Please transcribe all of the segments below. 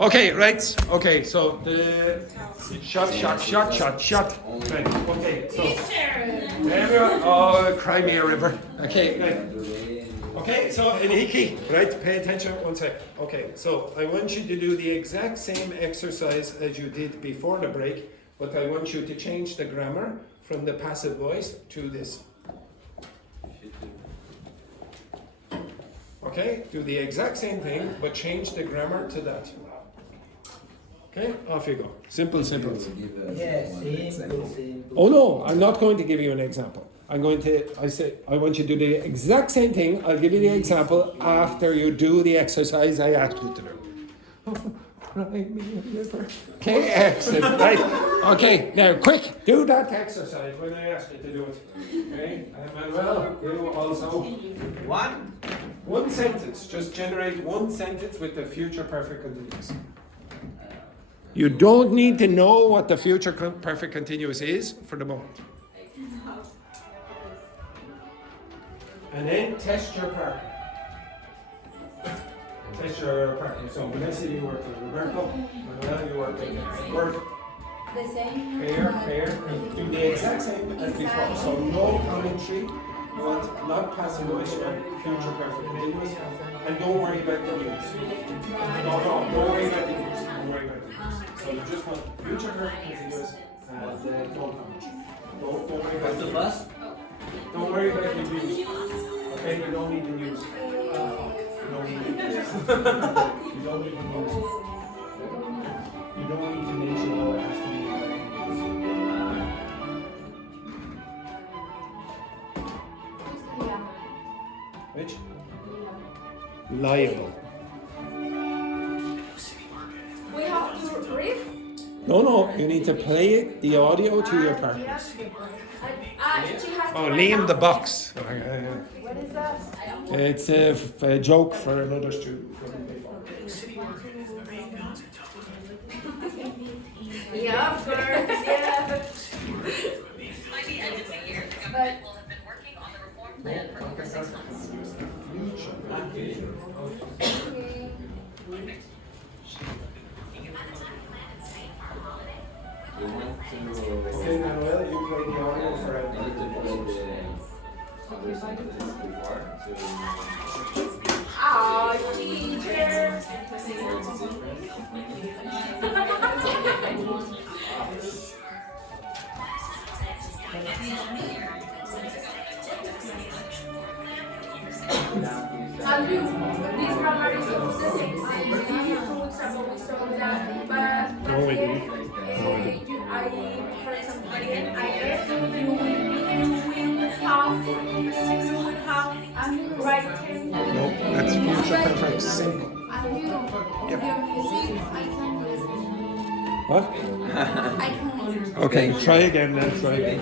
Okay, right. Okay, so the shot. Right. Okay, so there we are. Oh, cry me a river. Okay, right. Okay, so Henrique, right? Pay attention 1 sec. Okay, so I want you to do the exact same exercise as you did before the break, but I want you to change the grammar from the passive voice to this. Okay, do the exact same thing, but change the grammar to that. Okay, off you go. Simple. Yes, simple. Oh no, I'm not going to give you an example. I want you to do the exact same thing. I'll give you the example after you do the exercise I asked you to do. Okay, excellent. Right. Okay, now quick, do that exercise when I ask you to do it. Okay, Manuel, you also. One sentence. Just generate one sentence with the future perfect continuous. You don't need to know what the future perfect continuous is for the moment. And then test your partner. So Vanessa, you work with Roberto. Manuel, you work with Bert. The same. Pair. Do the exact same as before. So no commentary. You want not passive voice, you want future perfect continuous. And don't worry about the news. No, don't worry about the news. So you just want future perfect continuous and no commentary. Don't worry about the bus. Don't worry about the news. Okay, you don't need the news. You don't need the news. You don't need to mention all it has to be. Which? Liable. We have to read. No, you need to play it, the audio to your partner. Oh, Liam the box. What is that? It's a joke for another student. Yeah, of course. Yeah. By the end of the year, the government will have been working on the reform plan for over 6 months. Okay, Manuel, you play the audio for it. Oh, teacher. This grammar is almost the same. For example, we saw that, but No, we didn't. for example, again, I read you will have writing. No, that's future perfect simple. And you, with your music, I can listen. What? I can listen. Okay, try again then. Try again.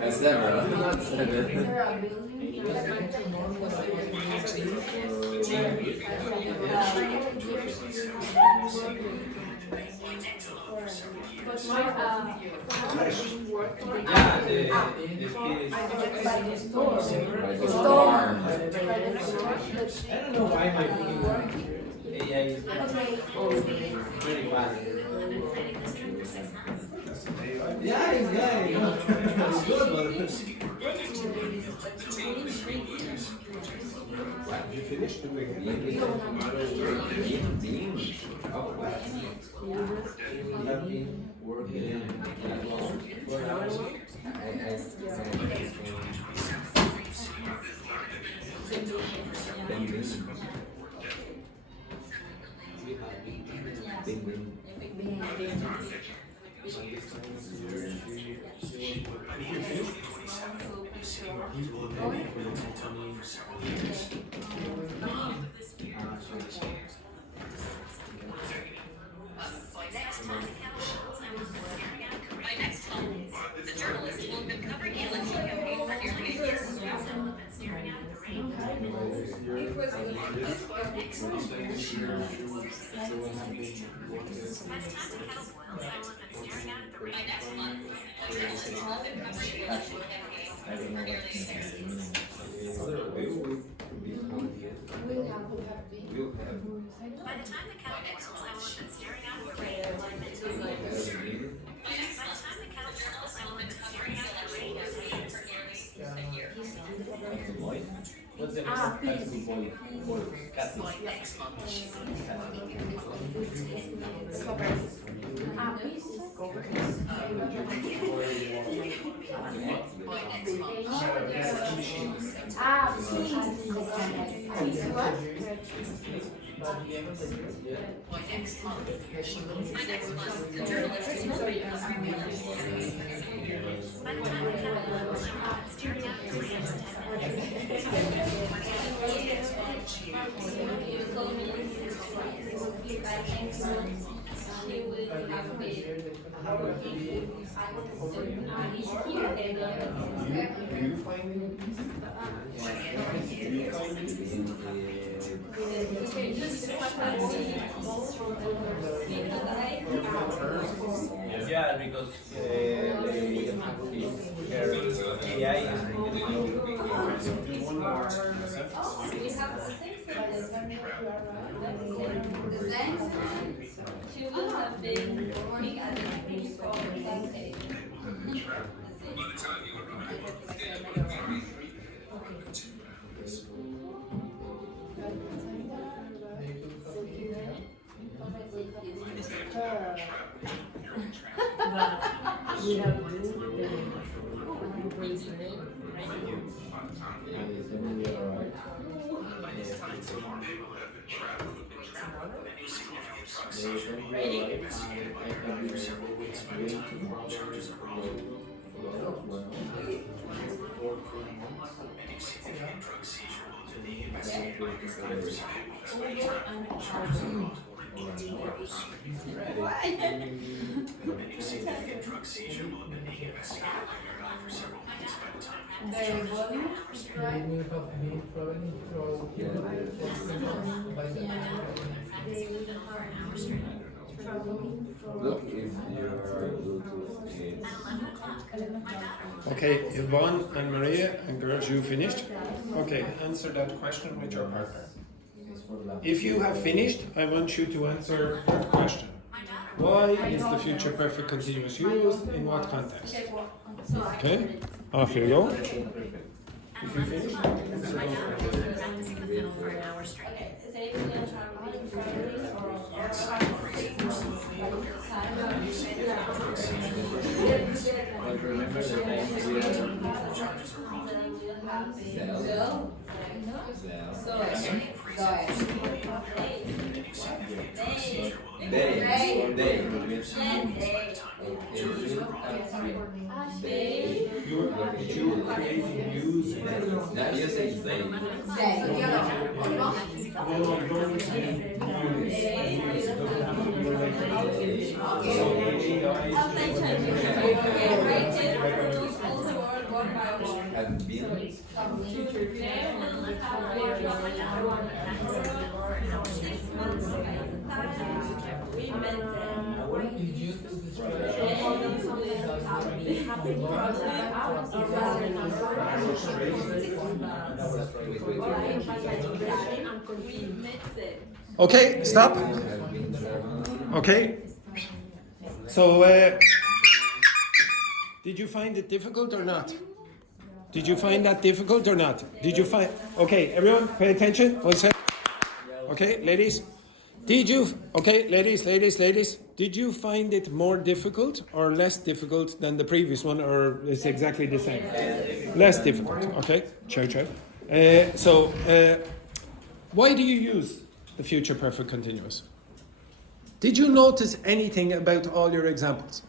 That's several, not seven. But my storm. I don't know why my AI is pretty fast. Yeah, it's good, but Have you finished doing it? We have been working for hours. By next month, the journalist will have been covering the election campaign for nearly a year. By next month, the journalist will have been covering the election campaign for nearly a year. By the time the Catholics will have been staring out the rain like the by next month, the cattle journalists will have been covering the election campaign for nearly a year. What's the Catholic boy? Catholic. By next month, the journalist will have been covering the election campaign. By the time the cattle will have been staring out the rain Yeah, because they have their AI is She would have been working at the beginning for that day. We have to do Look if your Bluetooth is. Okay, Yvonne and Maria and girls, you finished? Okay, answer that question with your partner. If you have finished, I want you to answer that question. Why is the future perfect continuous used in what context? Okay, off you go. If you finish, answer But remember the time you're creating use. Now you say they. Have been. Okay, stop. Okay. So, did you find it difficult or not? Did you find that difficult or not? Did you find? Okay, everyone, pay attention. One second. Okay, ladies. Did you? Okay, ladies. Did you find it more difficult or less difficult than the previous one, or it's exactly the same? Less difficult. Okay, ciao. Why do you use the future perfect continuous? Did you notice anything about all your examples?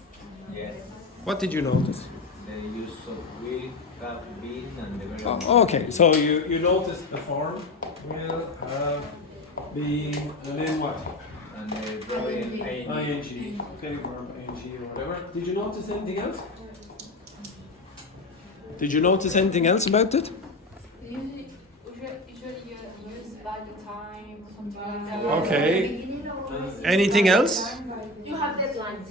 Yes. What did you notice? The use of will, have been, and the verb Oh, okay, so you notice the form will have been, and then what? And probably an ing, okay, verb ing or whatever. Did you notice anything else? Did you notice anything else about it? Usually you use by the time or something like that. Okay. Anything else? You have deadlines.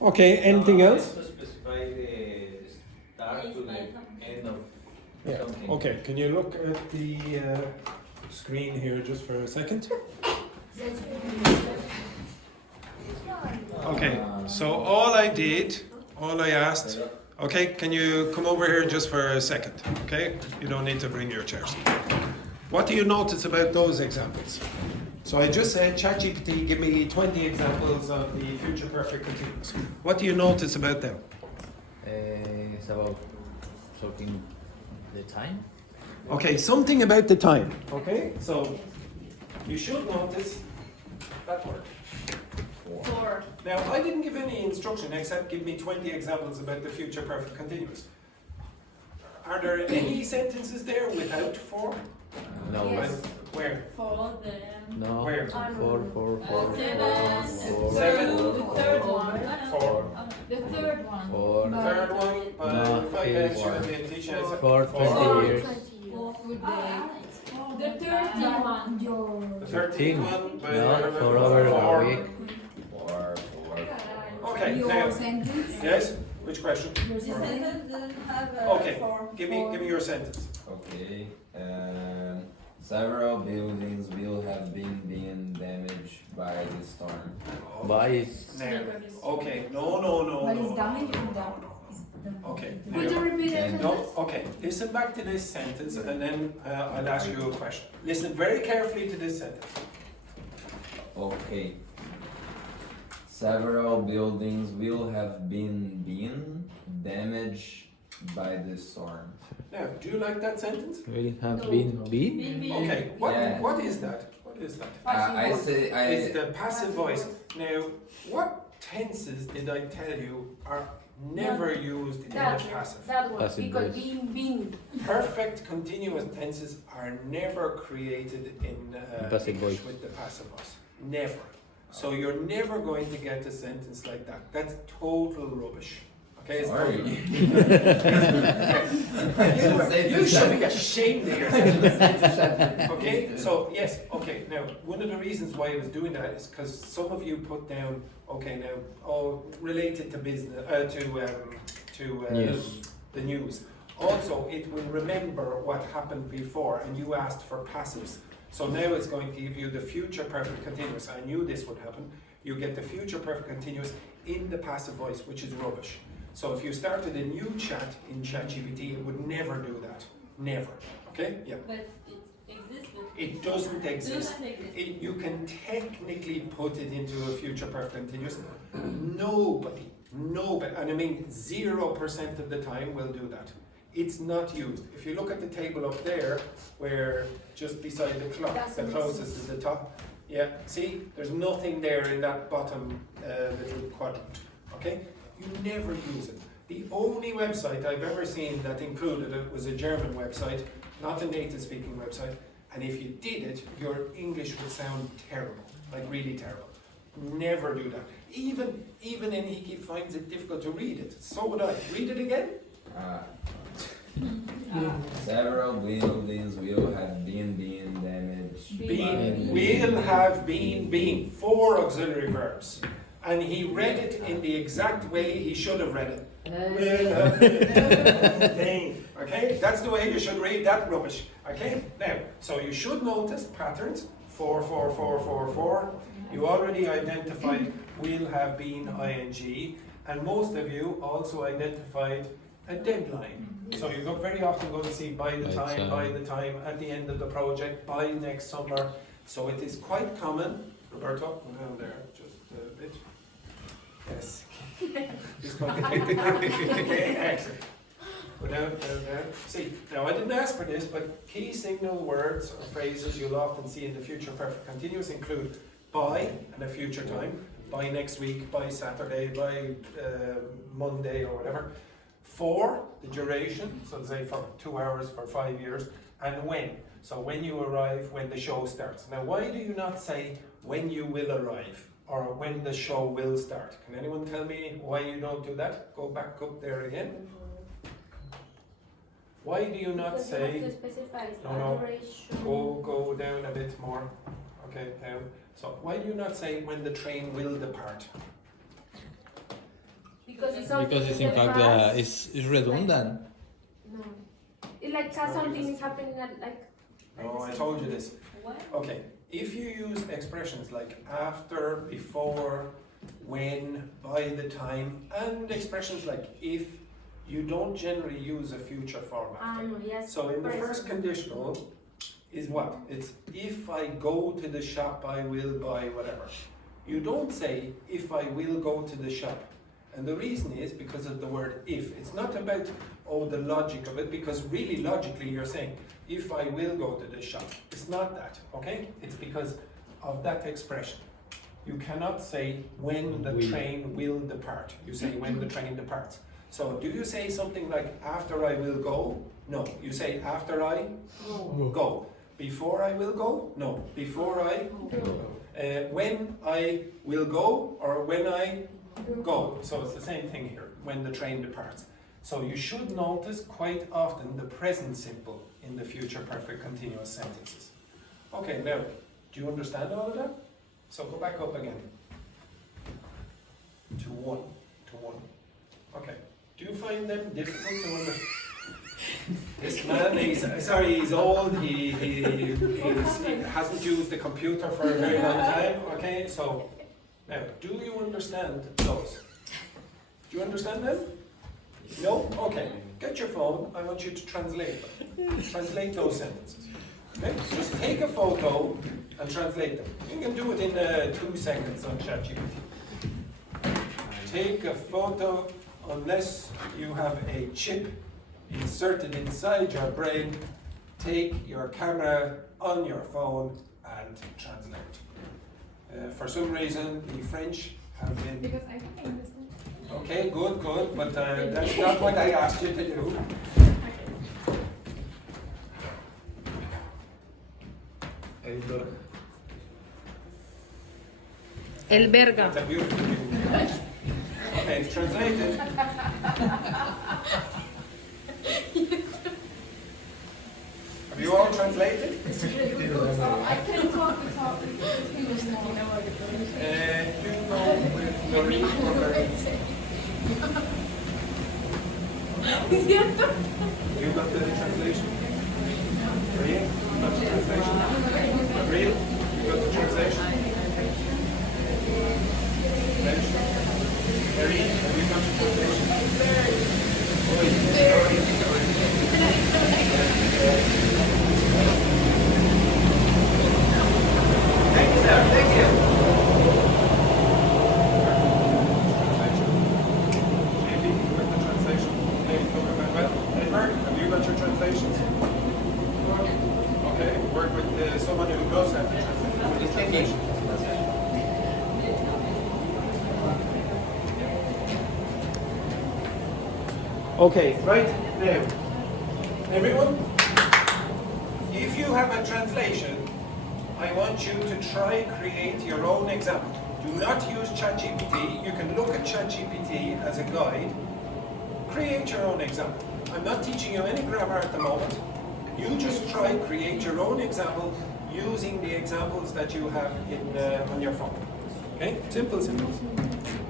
Okay, anything else? To specify the start to the end of Yeah. something. Okay, can you look at the screen here just for a second? Okay, so all I asked, okay, can you come over here just for a second, okay? You don't need to bring your chairs. What do you notice about those examples? So I just said, ChatGPT, give me 20 examples of the future perfect continuous. What do you notice about them? It's about sorting the time. Okay, something about the time, okay? So you should notice that word. For Now, I didn't give any instruction except give me 20 examples about the future perfect continuous. Are there any sentences there without for? No. Yes. And where? For them. No. Where? Seven. Seven. The third one. Four. The third one. For The third one, No, if I it's catch you, the teacher said for 20 years. For good day. The 13th one. The 13th one, by No, for over four. a week. Okay, now, yes, which question? This sentence doesn't have Okay, give me your sentence. Okay. Several buildings will have been damaged by the storm. By Now, okay, no. Okay. Could you repeat it? And- No, okay, listen back to this sentence and then I'll ask you a question. Listen very carefully to this sentence. Okay. Several buildings will have been damaged by the storm. Now, do you like that sentence? will have been. Okay, Yeah. what is that? What is that? I say It's the passive voice. Now, what tenses did I tell you are never used in the passive? That one. Passive Because voice. being. Perfect continuous tenses are never created in Passive English voice. with the passive voice. Never. So you're never going to get a sentence like that. That's total rubbish. Okay, it's Sorry. total- you should be ashamed of yourself. Okay, so yes, okay. Now, one of the reasons why I was doing that is because some of you put down, okay, now, related to business, News. the news. Also, it will remember what happened before, and you asked for passives. So now it's going to give you the future perfect continuous. I knew this would happen. You get the future perfect continuous in the passive voice, which is rubbish. So if you started a new chat in ChatGPT, it would never do that. Never. Okay? Yeah. But it exists. But It doesn't exist. doesn't exist. You can technically put it into a future perfect continuous. Nobody, and I mean 0% of the time will do that. It's not used. If you look at the table up there, where just beside the clock, the closest is the top. Yeah, see, there's nothing there in that bottom little quadrant. Okay, you never use it. The only website I've ever seen that included it was a German website, not a native-speaking website. And if you did it, your English would sound terrible, like really terrible. Never do that. Even Henrique finds it difficult to read it. So would I. Read it again. Several buildings will have been damaged. Been, will have been. 4 auxiliary verbs. And he read it in the exact way he should have read it. Will have been. Okay? That's the way you should read that rubbish. Okay? Now, so you should notice patterns. 4, 4, 4, 4, 4. You already identified will have been ing. And most of you also identified a deadline. So you're very often going to see by the time, at the end of the project, by next summer. So it is quite common. Roberto, go down there just a bit. Yes. Just going to okay, excellent. Go down there. See, now I didn't ask for this, but key signal words or phrases you'll often see in the future perfect continuous include by and a future time, by next week, by Saturday, by Monday or whatever. for, the duration, so say for 2 hours, for 5 years, and when. So when you arrive, when the show starts. Now why do you not say when you will arrive or when the show will start? Can anyone tell me why you don't do that? Go back up there again. Why do you not Because say? you have to specify No, duration. Go down a bit more. Okay, down. So why do you not say when the train will depart? Because it's Because in fact it's redundant. No. It's like something is happening at like. No, I told you this. What? Okay, if you use expressions like after, before, when, by the time, and expressions like if, you don't generally use a future form after. No, yes. So in the present. first conditional is what? It's if I go to the shop I will buy whatever. You don't say if I will go to the shop. And the reason is because of the word if. It's not about the logic of it, because really logically you're saying if I will go to the shop. It's not that, okay? It's because of that expression. You cannot say when the train will depart. You say when the train departs. So do you say something like after I will go? No. You say after I go. Before I will go? No. Before I when I will go or when I go. So it's the same thing here, when the train departs. So you should notice quite often the present simple in the future perfect continuous sentences. Okay, now, do you understand all of that? So go back up again. To one. Okay. Do you find them difficult to understand? This man, he's old, he hasn't used the computer for a very long time, okay? So, now, do you understand those? Do you understand them? No? Okay. Get your phone, I want you to translate them. Translate those sentences. Okay? Just take a photo and translate them. You can do it in 2 seconds on ChatGPT. Take a photo, unless you have a chip inserted inside your brain, take your camera on your phone and translate. For some reason, the French have been... Because I think I understand. Okay, good, but that's not what I asked you to do. El verga. That's a beautiful thing. Okay, it's translated. Have you all translated? I can talk without fingers now. You go with Lorraine or Lorraine? You got the translation? Maria, you got the translation? Maria, you got the translation? Maria, have you got the translation? Thank you, sir. Thank you. Have you got your translations? Okay, work with someone who does have the translation. Okay, right now, everyone, if you have a translation, I want you to try create your own example. Do not use ChatGPT. You can look at ChatGPT as a guide. Create your own example. I'm not teaching you any grammar at the moment. You just try create your own example using the examples that you have on your phone. Okay? Simple.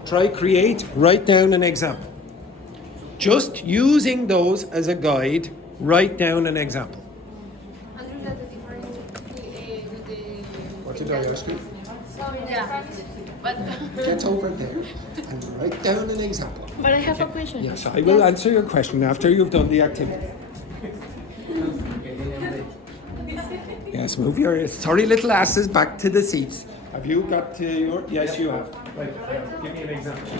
Try create, write down an example. Just using those as a guide, write down an example. What did I ask you? Yeah. Get over there and write down an example. But I have a question. Yes, I will answer your question after you've done the activity. Yes, move your sorry little asses back to the seats. Have you got your... Yes, you have. Right, give me an example.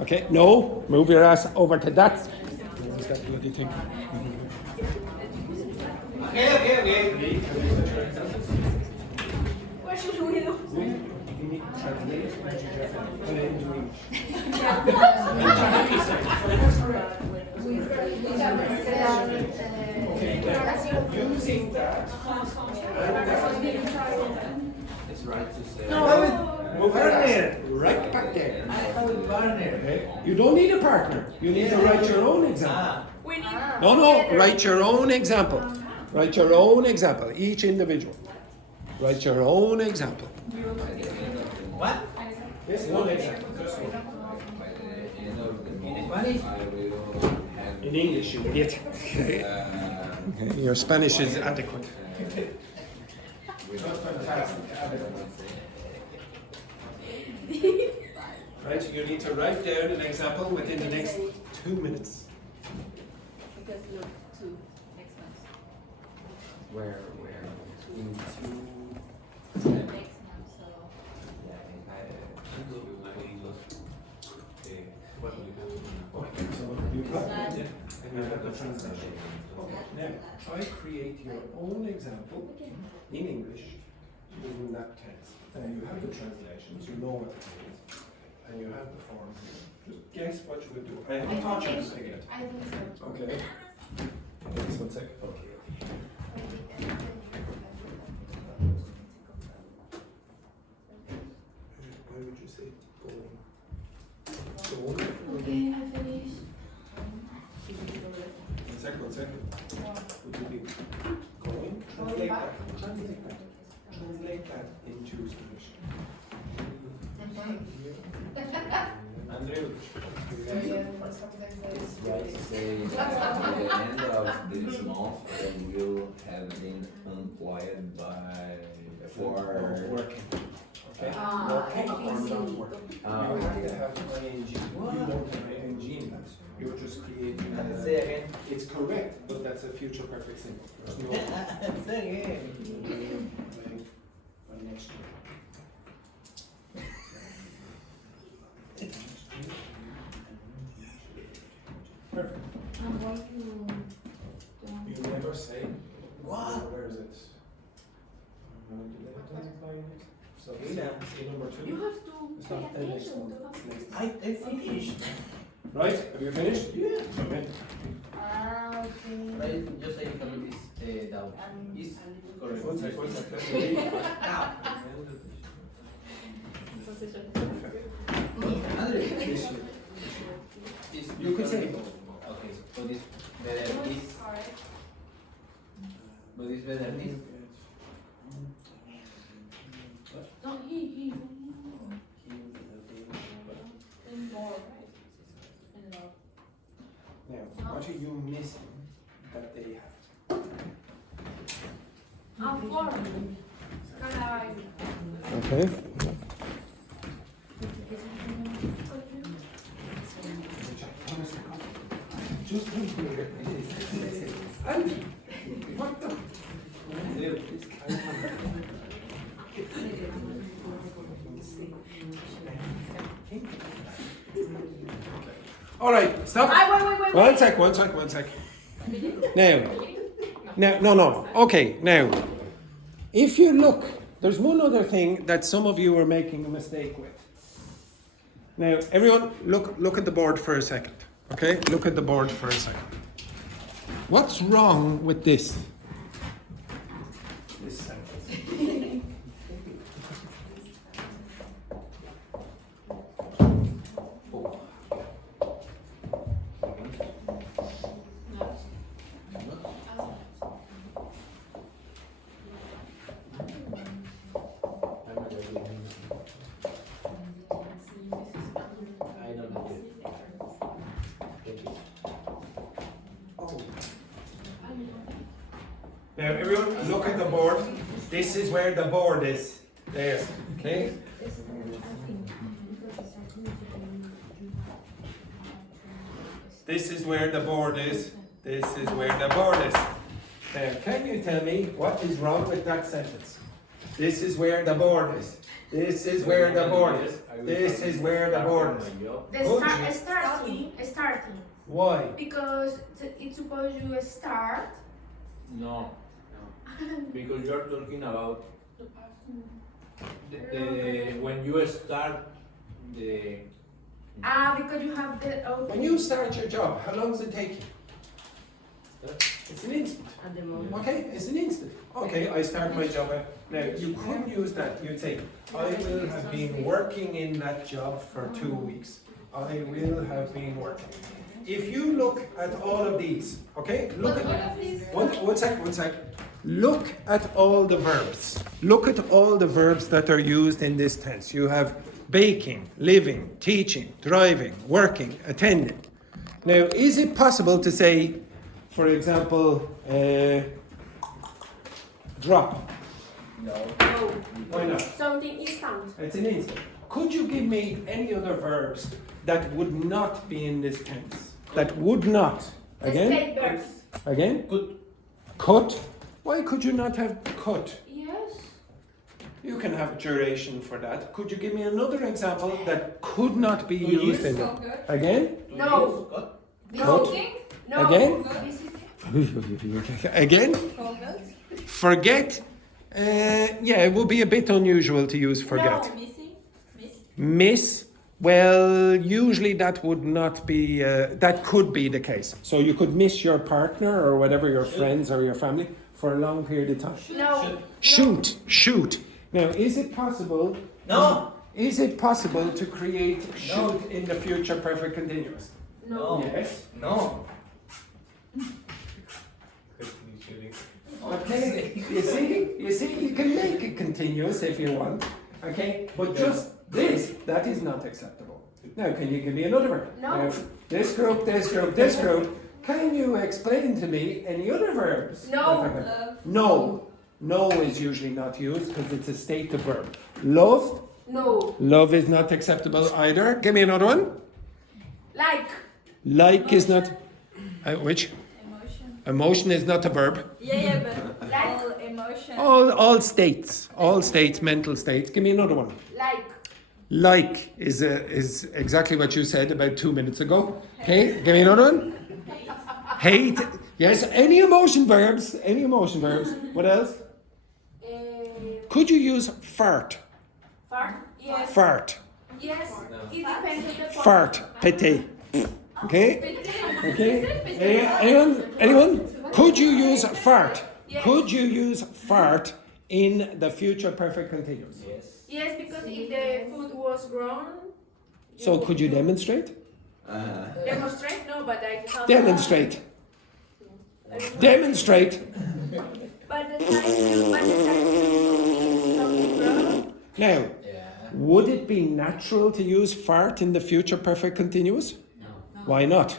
Okay, no, move your ass over to that. What's that bloody thing? Okay. Where's your wheel? Translate. using that and that. It's right to say. Move it right back there. I have a partner. Okay. You don't need a partner. You need to write your own example. Ah, We need. No, write your own example. Write your own example, each individual. Write your own example. what? Yes, one example. By the end of the In month, Spanish? I will have In English, you idiot. Okay, your Spanish is adequate. Right, you need to write down an example within the next 2 minutes. Because look, 2 next month. where in two Next month, so. So you've got that, and you have the translation. Okay, now try create your own example in English using that text. Now you have the translations, you know what it is, and you have the form. Just guess what you would do. I haven't taught you this yet. I think so. Okay. Just 1 second. Okay. Why would you say go? Go. Okay, I finished. 1 second. Would you be going? Translate that. Translate that into Spanish. Andrew. It's right to say that by the end of this month I will have been employed by for Working. Okay? Ah, Working or not working. You have to have ing. You What? don't have ing in that. You're just creating. Say again. It's correct, but that's a future perfect simple. There's no. Say again. By next year. Perfect. I'm going to. You never say. What? Where is it? So Mira. see number 2. You have to It's pay not the next attention one. to It's the next. I finished. Right? Have you finished? Yeah. Okay. Ah, okay. Right, yo sé que is down. Is correct. One sec, 1 sec. Let me read. Andre, This year. is You could say. Okay, so this better is. But this better is. No, he. And more, right? And more. Now, what are you missing that they have? Ah, four. Caray. Okay. Just wait here. Andy, what the? All right, stop. Wait. 1 sec, 1 sec, 1 sec. No. Okay, now, if you look, there's one other thing that some of you are making a mistake with. Now, everyone, look at the board for a second. Okay, look at the board for a second. What's wrong with this? This sentence. I don't know. Thank you. Now, everyone, look at the board. This is where the board is. There. Okay? This is where the board is. This is where the board is. Now, can you tell me what is wrong with that sentence? This is where the board is. This is where the board is. This is where the board is. Starting. Why? Because it's supposed you start. No, because you're talking about the when you start the. Because you have the. Okay. When you start your job, how long does it take you? It's an instant. Okay, it's an instant. Okay, I start my job. Now, you couldn't use that. You'd say, I will have been working in that job for 2 weeks. I will have been working. If you look at all of these, okay, look at one sec. Look at all the verbs. Look at all the verbs that are used in this tense. You have baking, living, teaching, driving, working, attending. Now, is it possible to say, for example, drop? No. Why not? Something instant. It's an instant. Could you give me any other verbs that would not be in this tense? That would not. Again? The state verbs. Again? Cut. Why could you not have cut? Yes. You can have duration for that. Could you give me another example that could not be used in it? Again? No. Visiting? No. Again? Visiting. Again? Forget. Yeah, it would be a bit unusual to use forget. No, missing? Miss. Well, usually that would not be, that could be the case. So you could miss your partner or whatever, your friends or your family for a long period of time. No. Shoot. Now, is it possible? No. Is it possible to create shoot in the future perfect continuous? No. Yes. No. Okay. You see, you can make it continuous if you want. Okay, but just this, that is not acceptable. Now, can you give me another one? No. Now, this group, this group, this group. Can you explain to me any other verbs? No. No. No is usually not used because it's a state of verb. Love. No. Love is not acceptable either. Give me another one. Like. Like is not. Which? Emotion. Emotion is not a verb. Yeah, but Like. all emotion. All states, mental states. Give me another one. Like. Like is exactly what you said about 2 minutes ago. Okay, give me another one. Hate. Yes, any emotion verbs. What else? Could you use fart? Fart. Yes. Fart. Yes. It depends on the Fart. Pete. Okay? Okay? Anyone? Could you use fart? Yes. Could you use fart in the future perfect continuous? Yes. Yes, because if the food was grown. So could you demonstrate? Demonstrate? No, but I can't. Demonstrate. Demonstrate. But the time. Now, would it be natural to use fart in the future perfect continuous? No. Why not?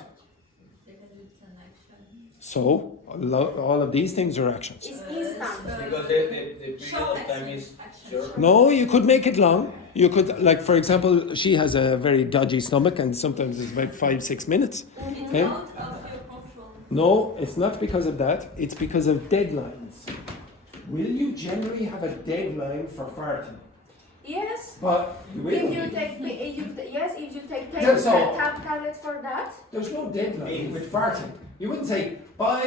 Because it's an action. So, all of these things are actions. It's instant. Because the period of time is short. No, you could make it long. You could, like, for example, she has a very dodgy stomach and sometimes it's about 5-6 minutes. It's Okay? out of your control. No, it's not because of that. It's because of deadlines. Will you generally have a deadline for farting? Yes. But you will. If you take Yeah, so- tablets for that. There's no deadline with farting. You wouldn't say, by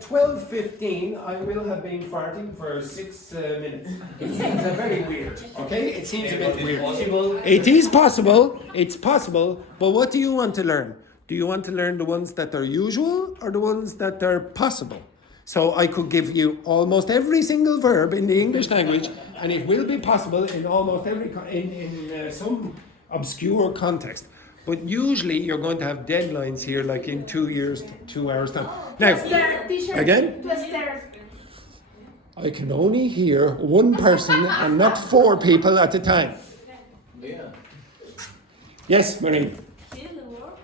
12:15 I will have been farting for 6 minutes. It seems very weird, okay? It seems a bit weird. Possible. It is possible, it's possible, but what do you want to learn? Do you want to learn the ones that are usual or the ones that are possible? So I could give you almost every single verb in the English language and it will be possible in almost every, in some obscure context. But usually you're going to have deadlines here like in 2 years, 2 hours time. Now, again? I can only hear one person and not 4 people at a time. Yeah. Yes, Marine. Kill the work.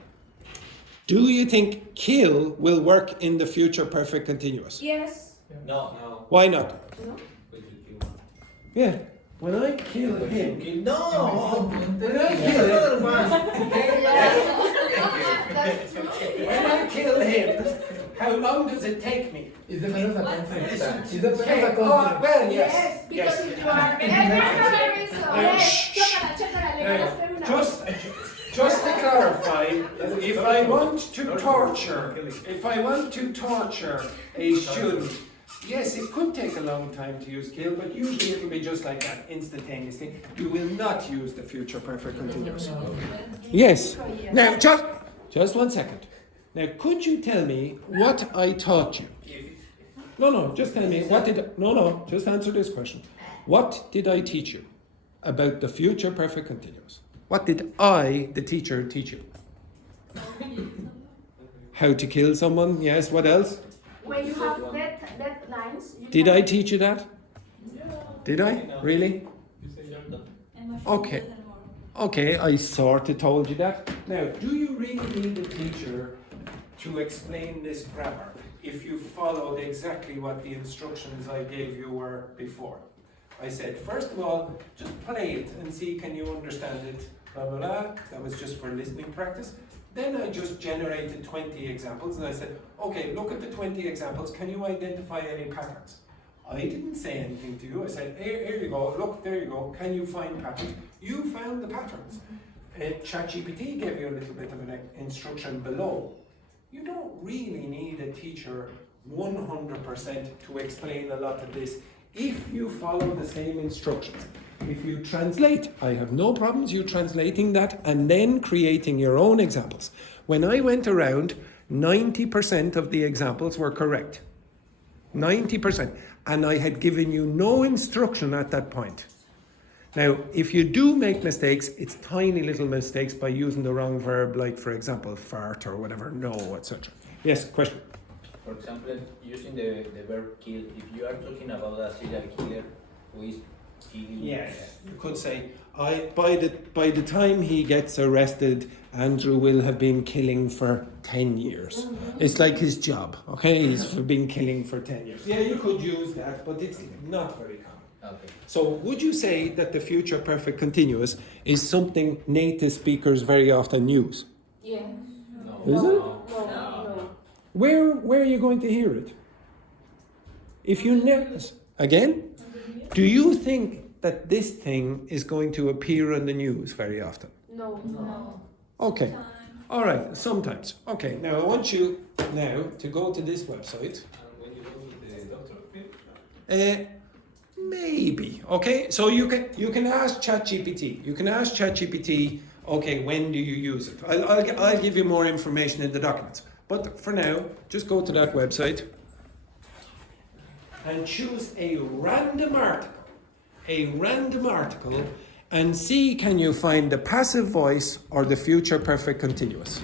Do you think kill will work in the future perfect continuous? Yes. No. Why not? No. Yeah. When I kill him. No. When I kill him. When I kill him, how long does it take me? Okay. Oh, well, yes. Because if you are Just to clarify, if I want to torture a student, yes, it could take a long time to use kill, but usually it will be just like that, instantaneously. You will not use the future perfect continuous. Yes. Now, just 1 second. Now, could you tell me what I taught you? No, just tell me just answer this question. What did I teach you about the future perfect continuous? What did I, the teacher, teach you? How to kill someone? Yes, what else? When you have that lines, you Did can- I teach you that? Did I? Really? Okay. Okay, I sort of told you that. Now, do you really need a teacher to explain this grammar if you followed exactly what the instructions I gave you were before? I said, first of all, just play it and see can you understand it, blah, blah, blah. That was just for listening practice. Then I just generated 20 examples and I said, okay, look at the 20 examples. Can you identify any patterns? I didn't say anything to you. I said, here you go, look, there you go. Can you find patterns? You found the patterns. ChatGPT gave you a little bit of an instruction below. You don't really need a teacher 100% to explain a lot of this if you follow the same instructions. If you translate, I have no problems you translating that and then creating your own examples. When I went around, 90% of the examples were correct. 90%. And I had given you no instruction at that point. Now, if you do make mistakes, it's tiny little mistakes by using the wrong verb, like, for example, fart or whatever, no, etc. Yes, question? For example, using the verb kill, if you are talking about a serial killer who is killing. Yes. You could say, by the time he gets arrested, Andrew will have been killing for 10 years. It's like his job, okay? He's been killing for 10 years. Yeah, you could use that, but it's not very common. Okay. So would you say that the future perfect continuous is something native speakers very often use? Yeah. No. Is it? No. Where are you going to hear it? If you never... Again? Do you think that this thing is going to appear on the news very often? No. Okay. All right, sometimes. Okay, now I want you now to go to this website. When you go to the doctor, Maybe. Okay, so you can ask ChatGPT. You can ask ChatGPT, okay, when do you use it? I'll give you more information in the documents. But for now, just go to that website and choose a random article and see can you find the passive voice or the future perfect continuous.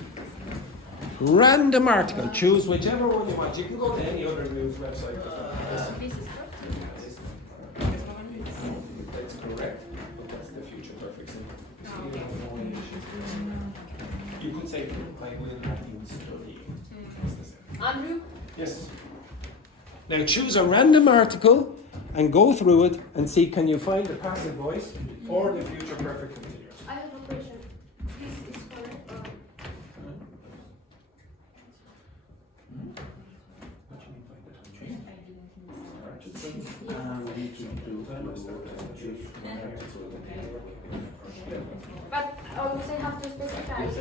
Random article, choose whichever one you want. You can go to any other news website. That's correct, but that's the future perfect continuous. You could say, I will not use studying. Andrew? Yes. Now choose a random article and go through it and see can you find the passive voice or the future perfect continuous. I have a question. This is correct or... What do you mean by we need to do But always I have to specify the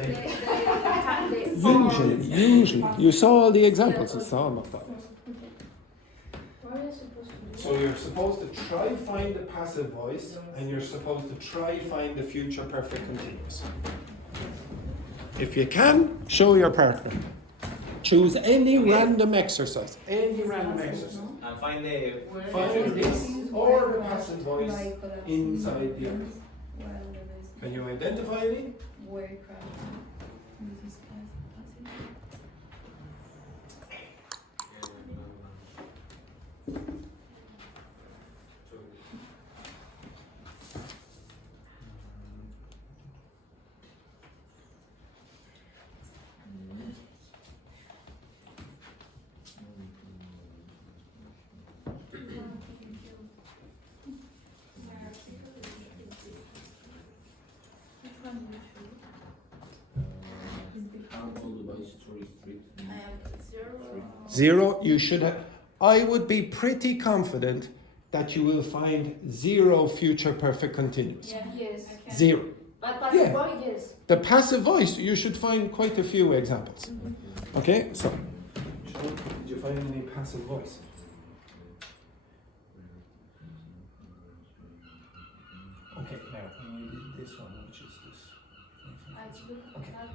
Usually. You saw all the examples, you saw them, of course. What are you supposed to do? So you're supposed to try find the passive voice and you're supposed to try find the future perfect continuous. If you can, show your partner. Choose any random exercise. Any random exercise. And find the Find this or the passive voice inside the other. Can you identify any? Zero, you should have. I would be pretty confident that you will find zero future perfect continuous. Yes. Zero. But passive Yeah. voice, yes. The passive voice, you should find quite a few examples. Okay, so. Did you find any passive voice? Okay, now we did this one, which is this.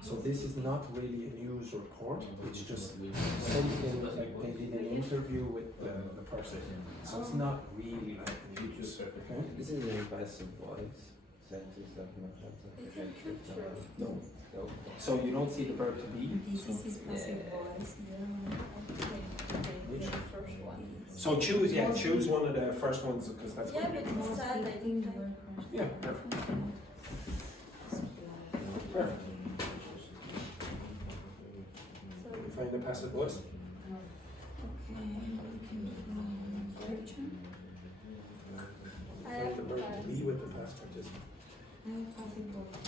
So this is not really a news report, it's just something like they did an interview with the person. So it's not really like the news, okay? This is a passive voice. Sentence that not have the No. So you don't see the verb to be. So choose one of the first ones because that's Yeah, what but it's sad, I think. Yeah, perfect. Perfect. You find the passive voice? Find the verb to be with the past participle.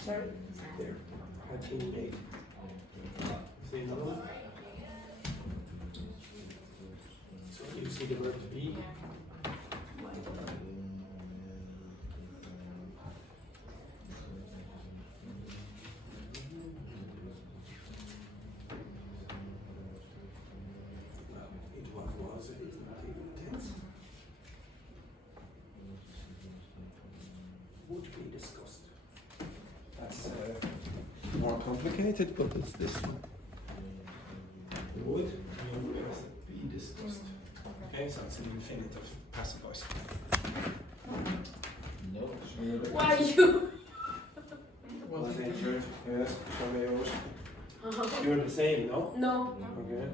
Sorry? There. Had been made. See another one? So you see the verb to be. It was, it is not even tense. Would be discussed. That's more complicated, but it's this one. Would be discussed. Okay, so it's an infinitive passive voice. No. Why you? Was injured? Yes, show me yours. You're the same, no? No. Okay.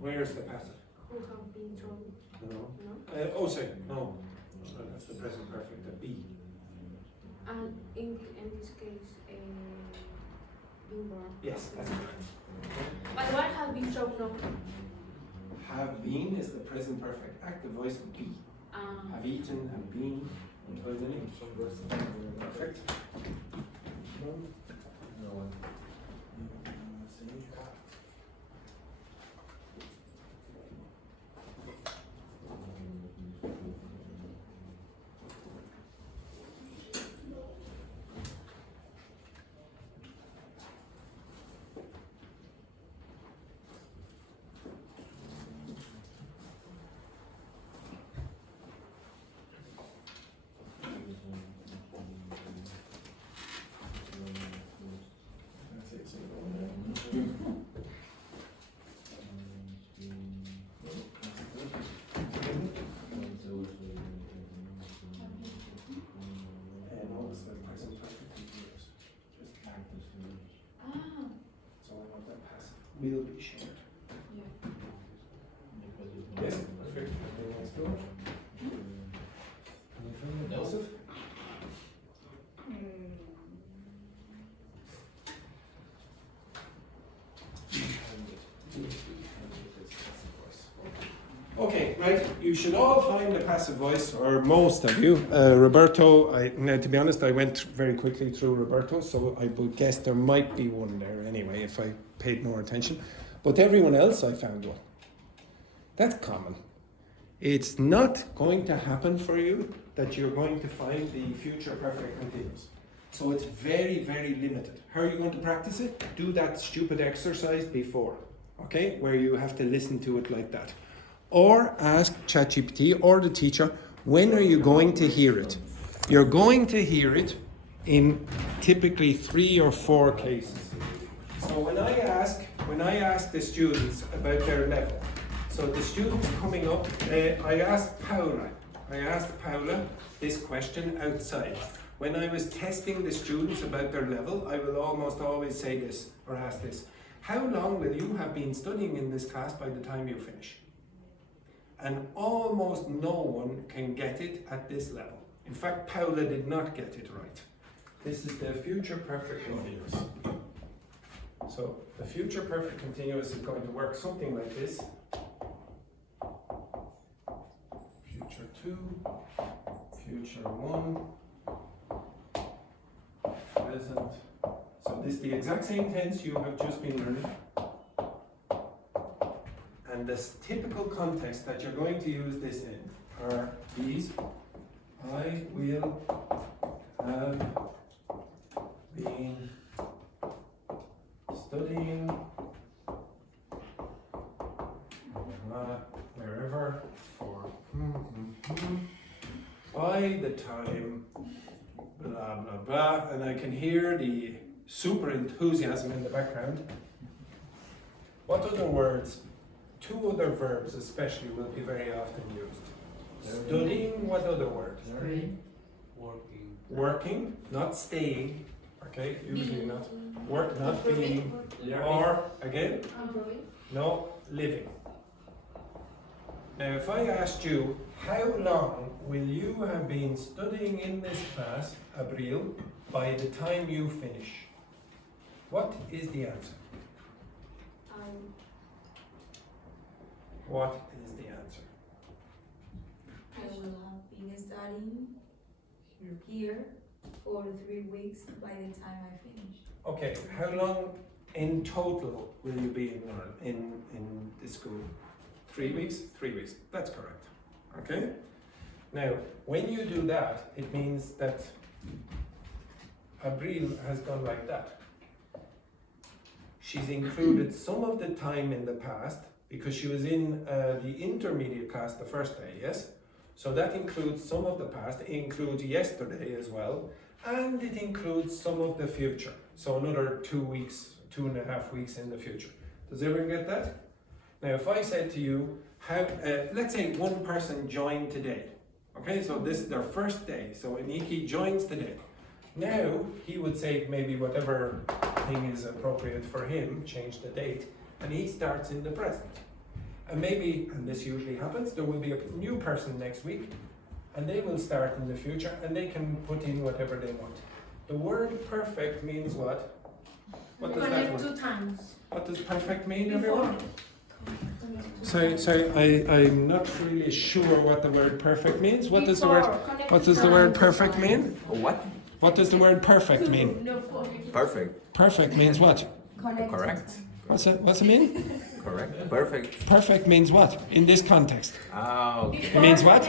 Where's the passive? Who have been thrown? No. Oh, sorry, no. That's the present perfect, the be. And in this case, being born. Yes, that's correct. But why have been thrown? No. Have been is the present perfect active voice of be. Have eaten, have been, employed in it. Perfect. No one. Will be shared. Yes, perfect. Anything else to it? Anything No. passive? Okay, right. You should all find a passive voice, or most of you. Roberto, now to be honest, I went very quickly through Roberto, so I would guess there might be one there anyway if I paid more attention. But everyone else, I found one. That's common. It's not going to happen for you that you're going to find the future perfect continuous. So it's very, very limited. How are you going to practice it? Do that stupid exercise before, okay? Where you have to listen to it like that. Or ask ChatGPT or the teacher, when are you going to hear it? You're going to hear it in typically 3 or 4 cases. So when I ask the students about their level, so the students coming up, I asked Paula this question outside. When I was testing the students about their level, I will almost always say this, or ask this: how long will you have been studying in this class by the time you finish? And almost no one can get it at this level. In fact, Paula did not get it right. This is the future perfect continuous. So the future perfect continuous is going to work something like this. Future 2, future 1, present. So this is the exact same tense you have just been learning. And the typical context that you're going to use this in are these. I will have been studying wherever for by the time blah blah, blah, blah, and I can hear the super enthusiasm in the background. What other words, two other verbs especially, will be very often used? Studying, what other word? Working. Working, not staying, okay, usually not. Work, not being, or, again, no, living. Now, if I asked you, how long will you have been studying in this class, Abril, by the time you finish? What is the answer? What is the answer? I will have been studying here for 3 weeks by the time I finish. Okay, how long in total will you be in the school? 3 weeks? 3 weeks, that's correct. Okay? Now, when you do that, it means that Abril has gone like that. She's included some of the time in the past because she was in the intermediate class the first day, yes? So that includes some of the past, it includes yesterday as well, and it includes some of the future. So another 2 weeks, 2.5 weeks in the future. Does everyone get that? Now, if I said to you, let's say one person joined today. Okay, so this is their first day. So Henrique joins today. Now, he would say maybe whatever thing is appropriate for him, change the date, and he starts in the present. And maybe, and this usually happens, there will be a new person next week, and they will start in the future, and they can put in whatever they want. The word perfect means what? What does that Connect word? 2 times. What does perfect mean, everyone? Sorry, I'm not really sure what the word perfect means. What does the word perfect mean? What? What does the word perfect mean? No, for Perfect. Perfect means what? Correct. What's it mean? Correct. Perfect. Perfect means what in this context? Ah, okay. It means what?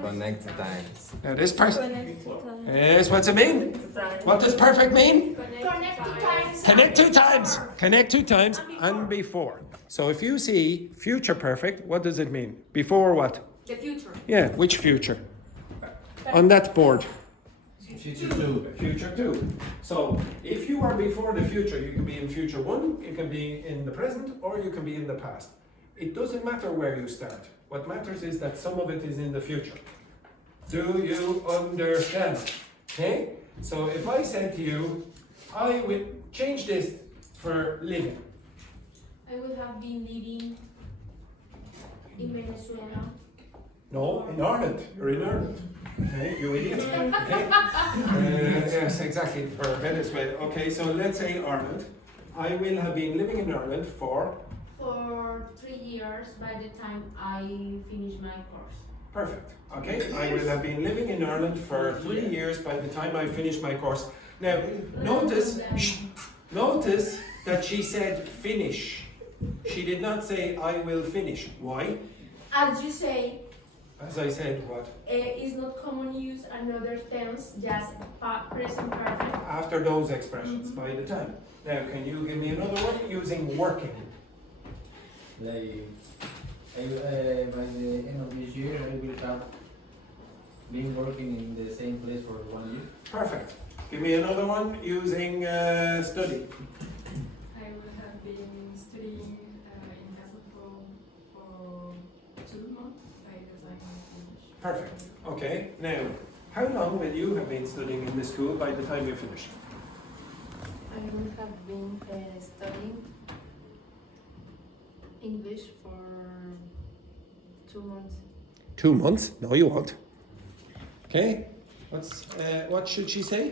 Connect the times. Now this person. Yes, what's it mean? What does perfect mean? Connect 2 times. Connect 2 times. Connect 2 times and before. So if you see future perfect, what does it mean? Before what? The future. Yeah, which future? On that board. Future 2. Future 2. So if you are before the future, you can be in future 1, you can be in the present, or you can be in the past. It doesn't matter where you start. What matters is that some of it is in the future. Do you understand? Okay? So if I said to you, I will change this for living. I would have been living in Venezuela. No, in Ireland. You're in Ireland. Okay, you idiot. Okay. Yes, exactly, for Venezuela. Okay, so let's say Ireland. I will have been living in Ireland for 3 years by the time I finish my course. perfect. Okay, I will have been living in Ireland for 3 years by the time I finish my course. Now, notice that she said finish. She did not say I will finish. Why? As you say, As I said, what? is not common use another tense, just present perfect. After those expressions, by the time. Now, can you give me another one using working? Like, by the end of this year, I will have been working in the same place for 1 year. Perfect. Give me another one using study. I will have been studying in Castle for 2 months by the time I finish. Perfect. Okay. Now, how long will you have been studying in this school by the time you finish? I would have been studying English for 2 months. 2 months? No, you won't. Okay. What should she say?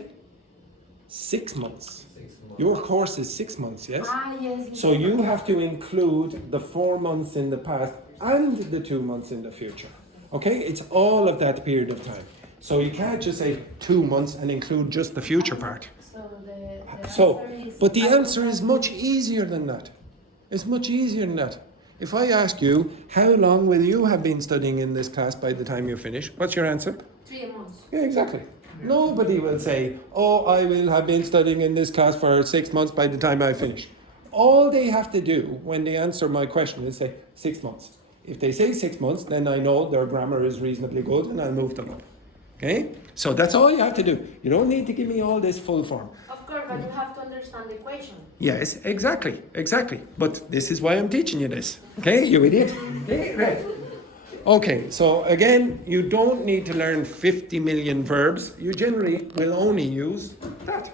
6 months. 6 months. Your course is 6 months, yes? Yes. So you have to include the 4 months in the past and the 2 months in the future. Okay? It's all of that period of time. So you can't just say 2 months and include just the future part. So the answer is But the answer is much easier than that. It's much easier than that. If I ask you, how long will you have been studying in this class by the time you finish? What's your answer? 3 months. Yeah, exactly. Nobody will say, oh, I will have been studying in this class for 6 months by the time I finish. All they have to do when they answer my question is say 6 months. If they say 6 months, then I know their grammar is reasonably good and I'll move them up. Okay? So that's all you have to do. You don't need to give me all this full form. Of course, but you have to understand the equation. Yes, exactly. But this is why I'm teaching you this. Okay, you idiot. Okay, right. Okay, so again, you don't need to learn 50 million verbs. You generally will only use that.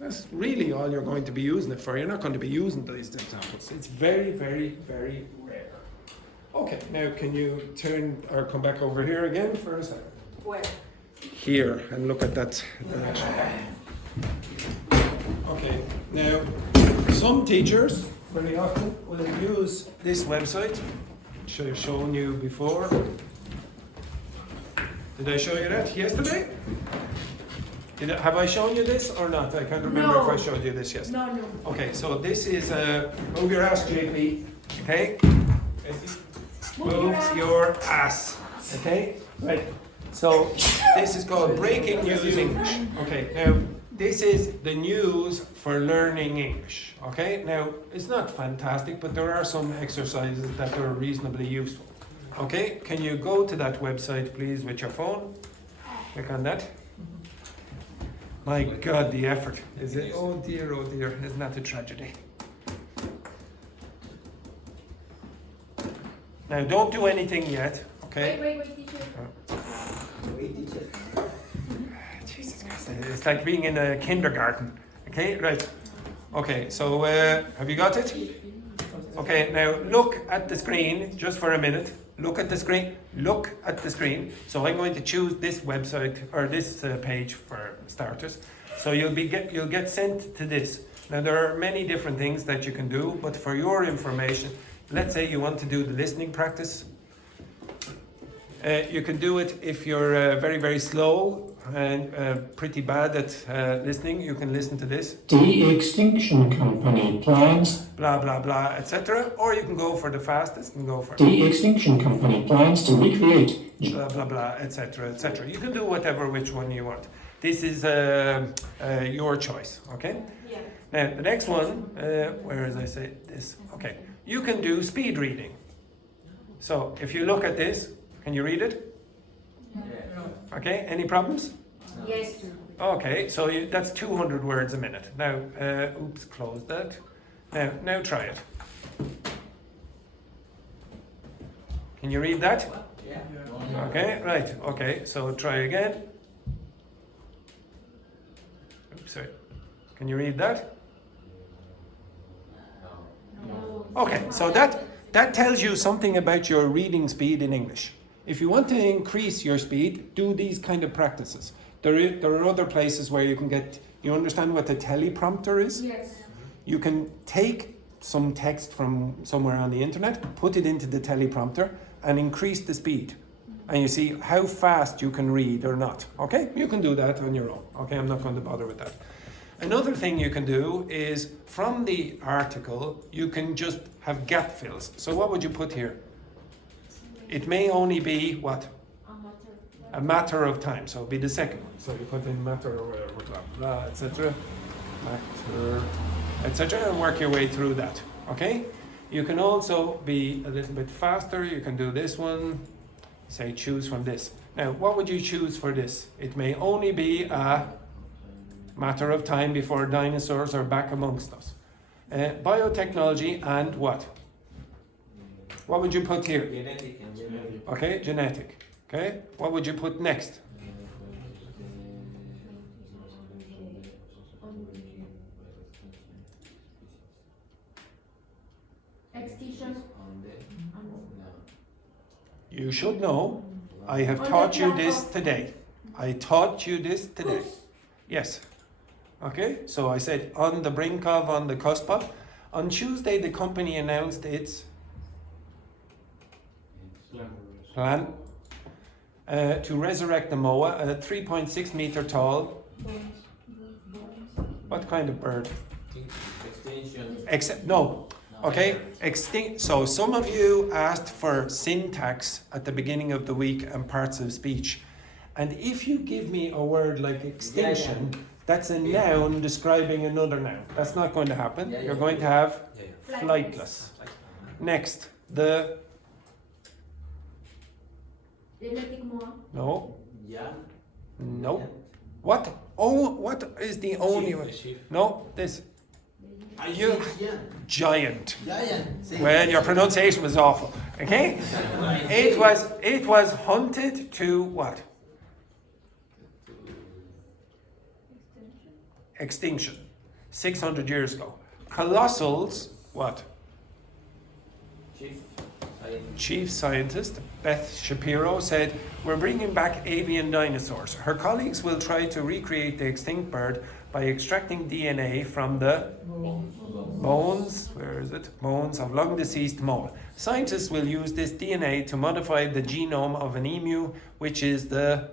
That's really all you're going to be using it for. You're not going to be using these examples. It's very, very, very rare. Okay, now can you turn or come back over here again for a second? Where? Here, and look at that direction. Okay, now some teachers very often will use this website, which I've shown you before. Did I show you that yesterday? Have I shown you this or not? I can't remember if I showed you this yesterday. No. Okay, so this is move your ass, JP. Okay? Move your ass. Okay? Right. So this is called Breaking News English. Okay, now this is the news for learning English. Okay, now it's not fantastic, but there are some exercises that are reasonably useful. Okay, can you go to that website please with your phone? Click on that. My God, the effort. Is it? Oh dear, isn't that a tragedy? Now don't do anything yet, okay? Wait, teacher. Jesus Christ, it's like being in a kindergarten. Okay, right. Okay, so have you got it? Okay, now look at the screen just for a minute. Look at the screen. Look at the screen. So I'm going to choose this website or this page for starters. So you'll get sent to this. Now there are many different things that you can do, but for your information, let's say you want to do the listening practice. You can do it if you're very, very slow and pretty bad at listening. You can listen to this. The Extinction Company plans. Blah, blah, blah, etc. Or you can go for the fastest and go for The Extinction Company plans to recreate. blah, blah, blah, etc., etc. You can do which one you want. This is your choice, okay? Yeah. Now, the next one, where is I say this? Okay. You can do speed reading. So, if you look at this, can you read it? Okay, any problems? Yes. Okay, so that's 200 words a minute. Now, oops, close that. Now try it. Can you read that? Yeah. Okay, right, okay, so try again. Oops, sorry. Can you read that? No. Okay, so that tells you something about your reading speed in English. If you want to increase your speed, do these kind of practices. There are other places where you can get, you understand what the teleprompter is? Yes. You can take some text from somewhere on the internet, put it into the teleprompter, and increase the speed. And you see how fast you can read or not. Okay? You can do that on your own. Okay, I'm not going to bother with that. Another thing you can do is, from the article, you can just have gap fills. So what would you put here? It may only be, what? A matter of time. So it'll be the second one. So you put in matter or whatever, blah, blah, etc. Matter, etc. and work your way through that. Okay? You can also be a little bit faster. You can do this one. Say choose from this. Now, what would you choose for this? It may only be a matter of time before dinosaurs are back amongst us. Biotechnology and what? What would you put here? Genetic. Okay, genetic. Okay, what would you put next? Extinction. You should know. I have taught you this today. I taught you this today. Yes. Okay, so I said on the brink of, on the cusp of. On Tuesday, the company announced its plan to resurrect the moa, a 3.6 meter tall. What kind of bird? Extinction. No. Okay, extinct. So some of you asked for syntax at the beginning of the week and parts of speech. And if you give me a word like extinction, that's a noun describing another noun. That's not going to happen. You're going to have flightless. Next, Genetic moa. no, Yeah. No. What? Oh, what is the only one? No, this. You giant. Well, your pronunciation was awful. Okay? It was hunted to what? Extinction. 600 years ago. Colossals, what? Chief scientist Beth Shapiro said, "We're bringing back avian dinosaurs. Her colleagues will try to recreate the extinct bird by extracting DNA from the bones, bones of long deceased mole. Scientists will use this DNA to modify the genome of an emu, which is the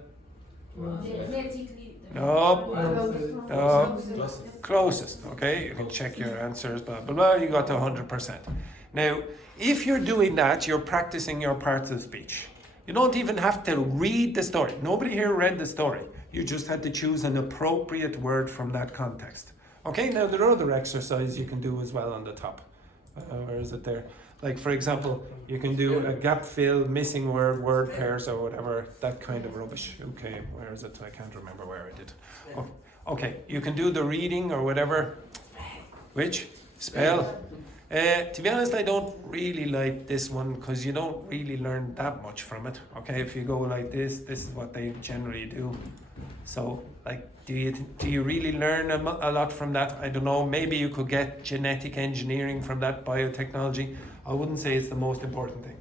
closest. Okay, you can check your answers, blah blah blah. You got to 100%. Now, if you're doing that, you're practicing your parts of speech. You don't even have to read the story. Nobody here read the story. You just had to choose an appropriate word from that context. Okay, now there are other exercises you can do as well on the top. Where is it there? Like, for example, you can do a gap fill, missing word pairs or whatever, that kind of rubbish. Okay, where is it? I can't remember where I did. Oh, okay, you can do the reading or whatever. Which? Spell. To be honest, I don't really like this one because you don't really learn that much from it. Okay, if you go like this is what they generally do. So, like, do you really learn a lot from that? I don't know. Maybe you could get genetic engineering from that, biotechnology. I wouldn't say it's the most important thing.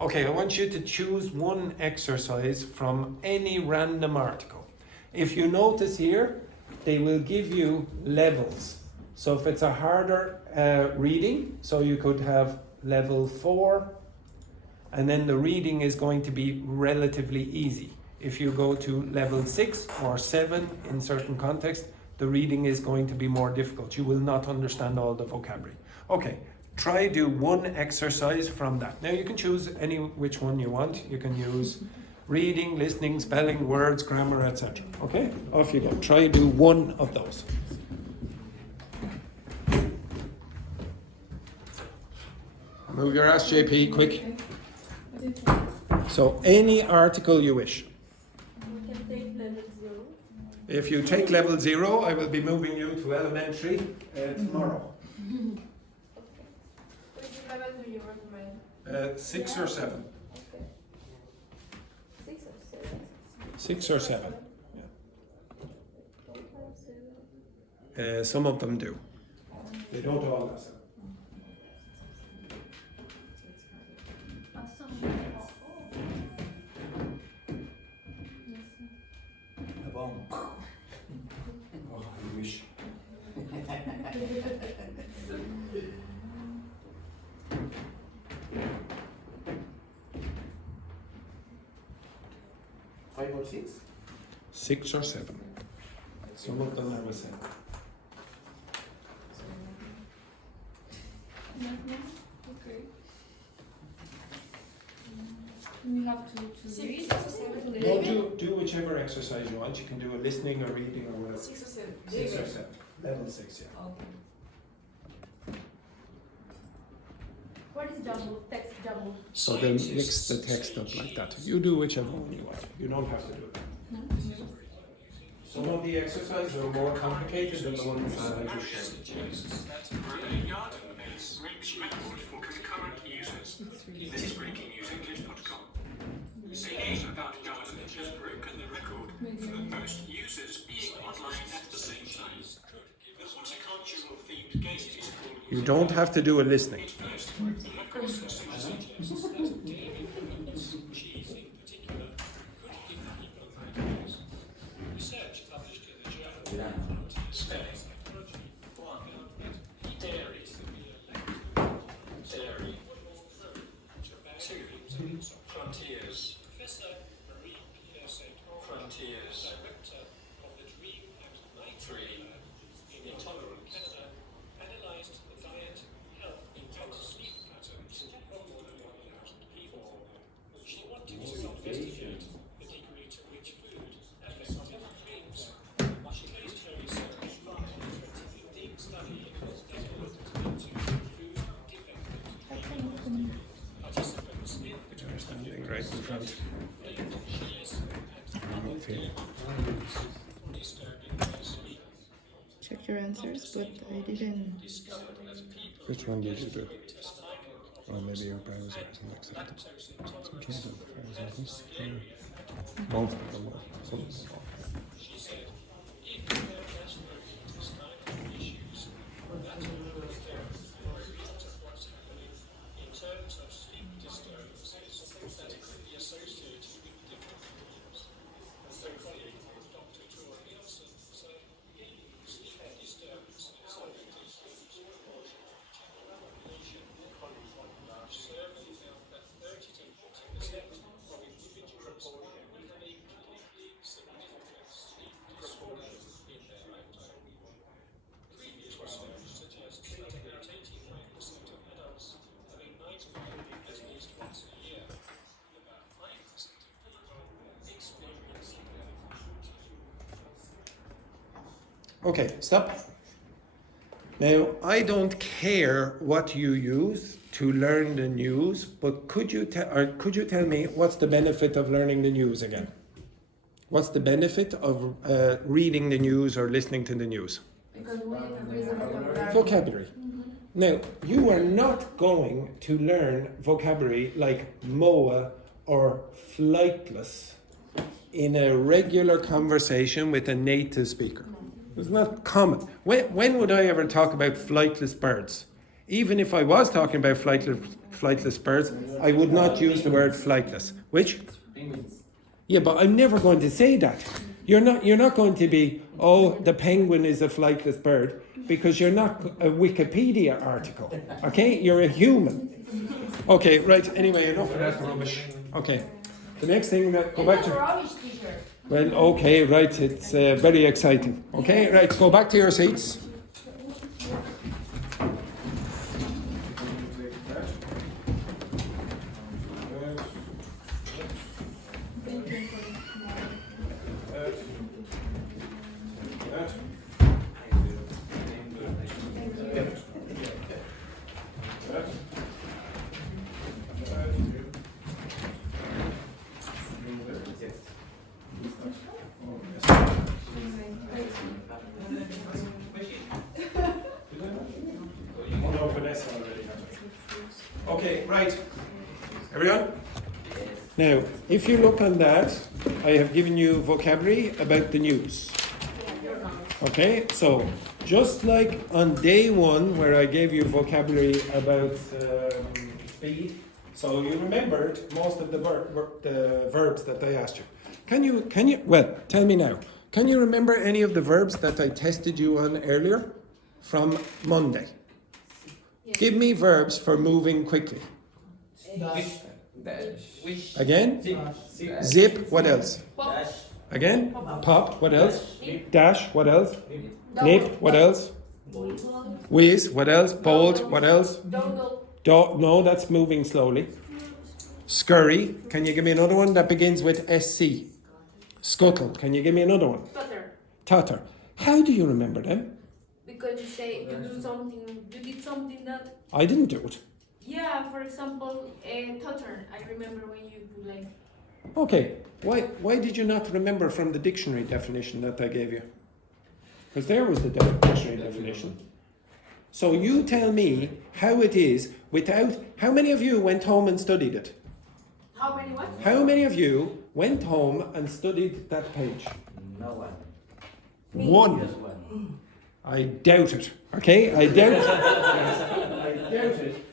Okay, I want you to choose one exercise from any random article. If you notice here, they will give you levels. So if it's a harder reading, so you could have level 4, and then the reading is going to be relatively easy. If you go to level 6 or 7 in certain context, the reading is going to be more difficult. You will not understand all the vocabulary. Okay, try do one exercise from that. Now you can choose any which one you want. You can use reading, listening, spelling, words, grammar, etc. Okay, off you go. Try do one of those. Move your ass, JP, quick. So any article you wish. We can take level 0. If you take level 0, I will be moving you to elementary tomorrow. Which level do you recommend? 6 or 7. Okay. 6 or 7? 6 or 7. Yeah. Some of them do. They don't all have 7. Oh, I wish. Five or 6? 6 or 7. Some of them have a 7. Okay. We have to read. No, do whichever exercise you want. You can do a listening or reading or whatever. 6 or 7. 6 or 7. Level 6, yeah. Okay. What is jumble? Text jumble. So then mix the text up like that. You do whichever one you want. You don't have to do it. Some of the exercises are more complicated than the ones that I just showed. For concurrent users. This is breakingnewsenglish.com. CDs about garden has broken the record for the most users being online at the same time. The horticultural themed game is called You don't have to do a listening. research published in the journal Spelling, Dairy, Dairy, 2, Frontiers, Professor Marie Frontiers, Director of the Dream and Night 3, Intolerant Canada, analysed the diet, health, and sleep patterns of more than 1,000 people. She wanted to investigate the degree to which food affects different dreams. She based her research on a 2015 study that looked into food-dependent participants in the Standing right in front. Okay. Check your answers, but I didn't. Which one did you do? Or maybe your browser isn't accepted. So cancel, for example. Both of them will. In terms of sleep disturbances that could be associated with different themes. So, Dr. Tor Nielsen said, sleep disturbances affect a huge proportion of the general population. Survey found that 30 to 40% of individuals will have a clinically significant sleep disorder in their lifetime. Previous research suggests that about 85% of adults have a night vision at least once a year. About 5% of people experience Okay, stop. Now, I don't care what you use to learn the news, but could you tell me what's the benefit of learning the news again? What's the benefit of reading the news or listening to the news? Because we increase the vocabulary. Vocabulary. Now, you are not going to learn vocabulary like moa or flightless in a regular conversation with a native speaker. It's not common. When would I ever talk about flightless birds? Even if I was talking about flightless birds, I would not use the word flightless. Which? Penguins. Yeah, but I'm never going to say that. You're not going to be, oh, the penguin is a flightless bird, because you're not a Wikipedia article. Okay? You're a human. Okay, right. Anyway, enough of that rubbish. Okay. The next thing that go back to. Rubbish, teacher. Well, okay, right. It's very exciting. Okay, right. Go back to your seats. No, Vanessa already has it. Okay, right. Everyone? Now, if you look on that, I have given you vocabulary about the news. Okay, so just like on day one, where I gave you vocabulary about speed, so you remembered most of the verbs that I asked you. Can you? Well, tell me now. Can you remember any of the verbs that I tested you on earlier from Monday? Yes. Give me verbs for moving quickly. Dash. Again? Zip. Zip. What else? Dash. Again? Pop. What else? Nip. Dash. What else? Double. Nip. What else? Whiz. What else? Bolt. What else? Dongle. No, that's moving slowly. Scurry. Can you give me another one that begins with SC? Scuttle. Can you give me another one? Stutter. Tutter. How do you remember them? Because you say you do something, you did something that. I didn't do it. Yeah, for example, tutter. I remember when you put like. Okay. Why did you not remember from the dictionary definition that I gave you? Because there was the dictionary definition. So you tell me how it is without. How many of you went home and studied it? How many what? How many of you went home and studied that page? No one. One. Just one. I doubt it. Okay, I doubt it. I doubt it.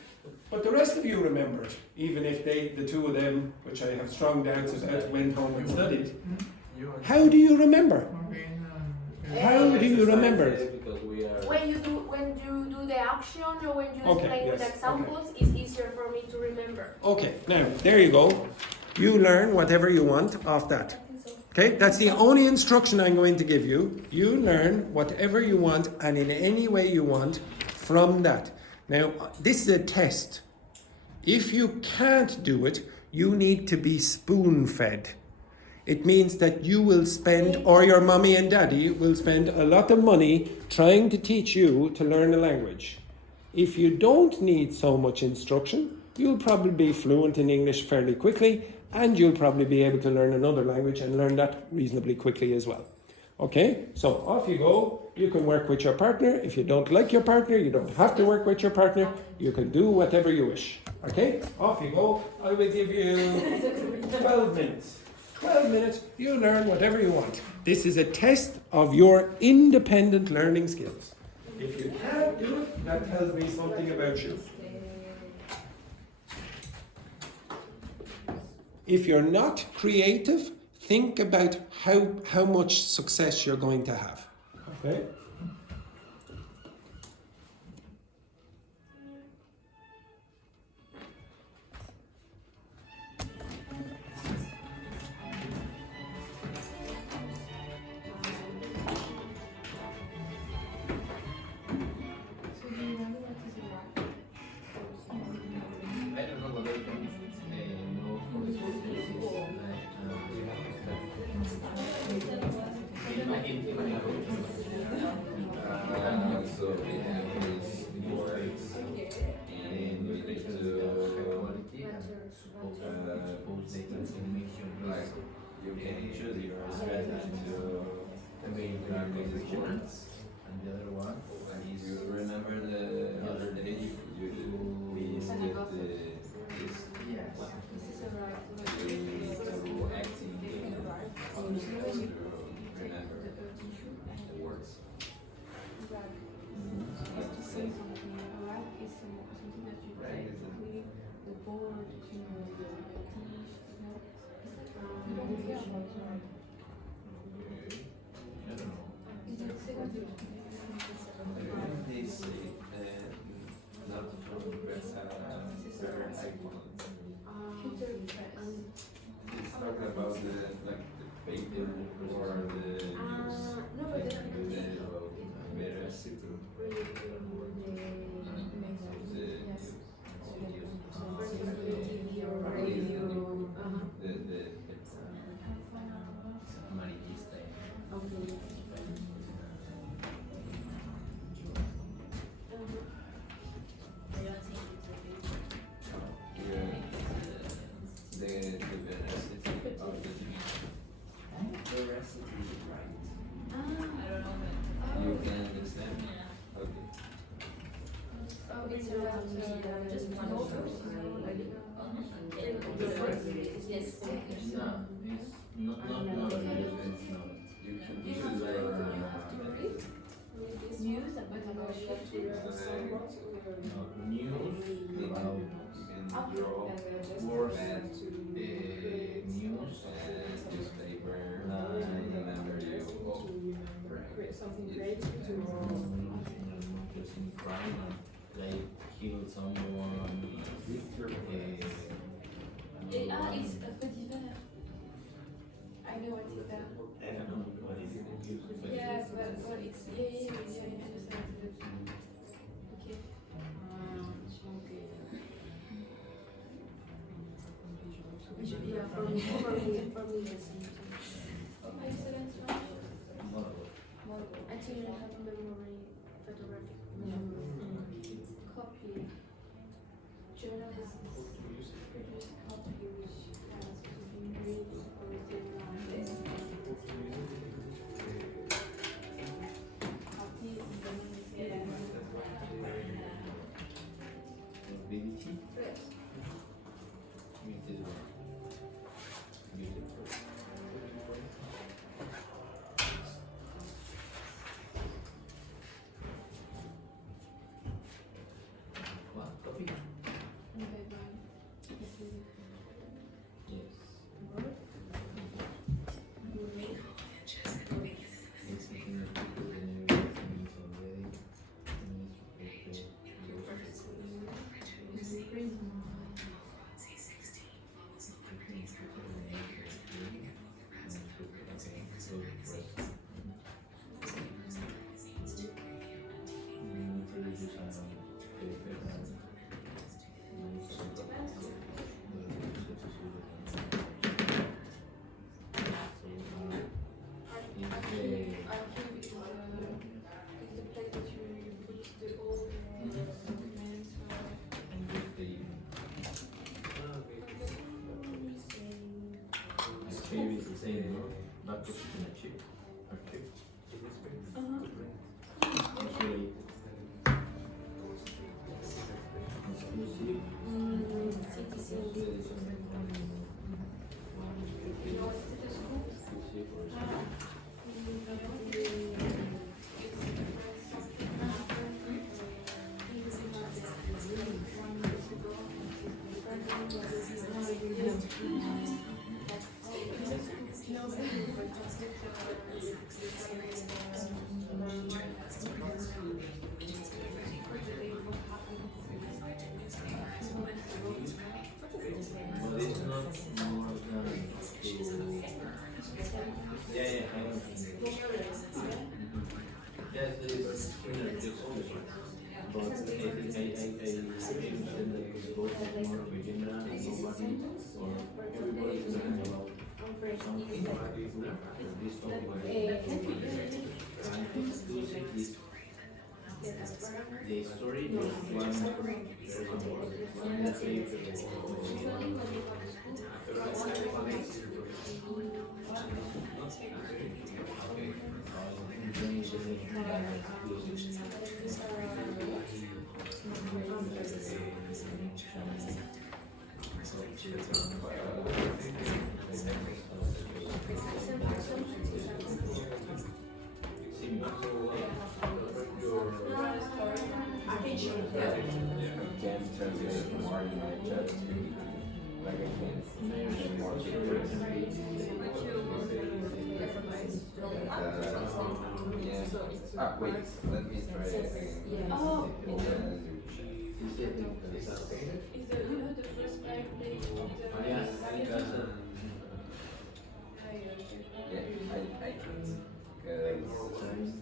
But the rest of you remembered, even if the two of them, which I have strong doubts about, went home and studied. How do you remember? How do you remember it? Because we are. When you do the action or when you Okay, explain with yes, examples, it's easier for me to remember. Okay, now there you go. You learn whatever you want off that. Okay, that's the only instruction I'm going to give you. You learn whatever you want and in any way you want from that. Now, this is a test. If you can't do it, you need to be spoon-fed. It means that you will spend, or your mommy and daddy will spend a lot of money trying to teach you to learn a language. If you don't need so much instruction, you'll probably be fluent in English fairly quickly, and you'll probably be able to learn another language and learn that reasonably quickly as well. Okay, so off you go. You can work with your partner. If you don't like your partner, you don't have to work with your partner. You can do whatever you wish. Okay, off you go. I will give you 12 minutes. 12 minutes, you learn whatever you want. This is a test of your independent learning skills. If you can't do it, that tells me something about you. If you're not creative, think about how much success you're going to have. Okay? I don't know whether you can know for the specifics, So we have these words, and we need to like you can choose your strategy to learn these words. and the other one And if you remember the other day, we did this yes. to acting to remember the words. Like the same. Right? I don't know. They say not to progress very high quality. It's talking about the paper or the news. About veracity. Amarillista. The veracity of the veracity, right? You can understand? Okay. Oh, it's about just one verse. Yes. No, it's not it's not. You can You choose have to like read news about No, news about you can draw words, and news, newspaper, remember you all. Something Yes. great to just in crime, like kill someone. It's a fait divers. I know what is that. I don't know what is it. Yeah, but it's I understand. Okay. Yeah, for me, yes. Excellent. I think I have memory photographic copy. Journalists produce copy which has to be read or written copy BBT? Yes. Use this one. Use it first. What? Copy? Okay, Maybe it's the same, no? Back position achieved. Achieved. Actually, exclusive. But it's not more than to. Yeah, I know. Yes, there is just but I think I understand that the goal is more beginner and nobody or everybody is learning about something particular. This topic and exclusive is the story of one person one Can translate more in my ChatGPT, like I can more pictures. Yeah. Wait, let me try again. Oh. Is the first part they Yeah, because Yeah, I can't.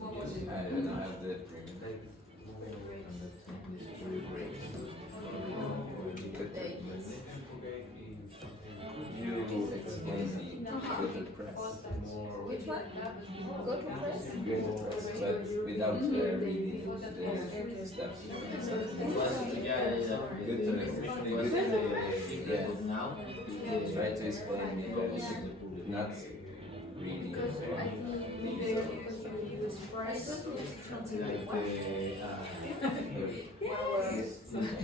Because I do not have the premium. You explain me with the press. Which one? Go to press? Go to press, but without reading the steps. Good to know. Now, Try to explain me, but not reading. I think maybe because you use press, it's translated.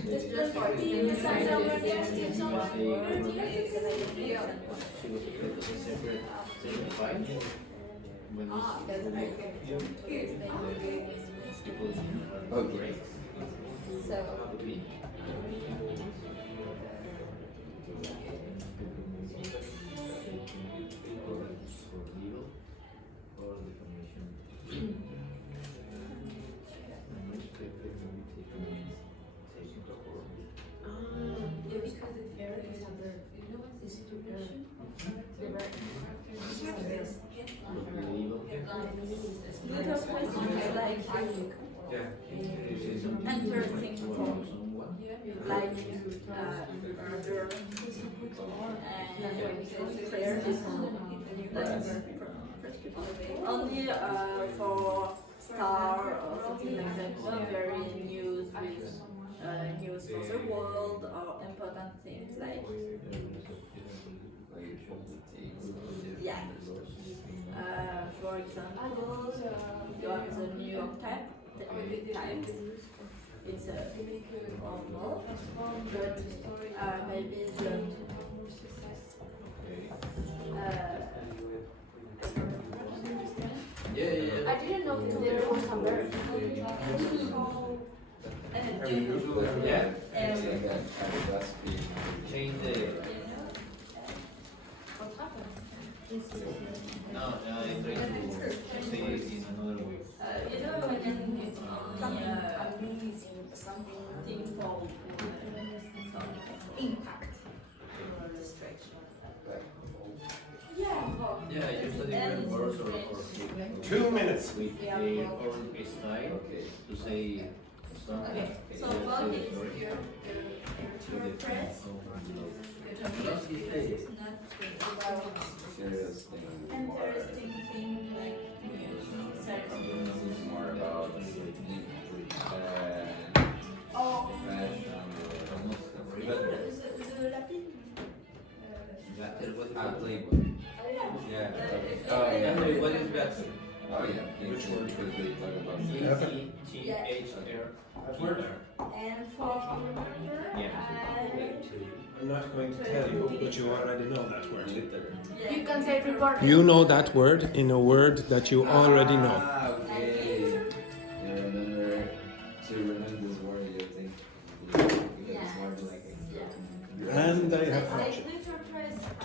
It's just for the size of the Okay. So, little question is like interesting form, like murder and prayer is only for star or something like that, not very news with news for the world or important things like yeah. For example, you have the New York Times. It's a formal, but maybe the yeah. I didn't know there was a bird. Yeah. It's like a recipe. Change the. What happened? No, I try to say it in another way. You know, when something called impact distraction. Yeah. Yeah, use the different words or 2 minutes. with their own style to say something. Okay, so Just what say the is story. your press? Just It's not about Serious thing, more, interesting thing like news. more about Oh, fashion. the lapis. Ah, playboy. Yeah. Oh yeah. Anyway, what is better? Oh yeah. Which one? Because they talk about E-T-H-R. And for remember, I'm not going to tell you, but you already know that word. litter. You can say report. You know that word in a word that you already know. Ah, okay. Yeah, remember to remember this word, you think because it's more like And I have watched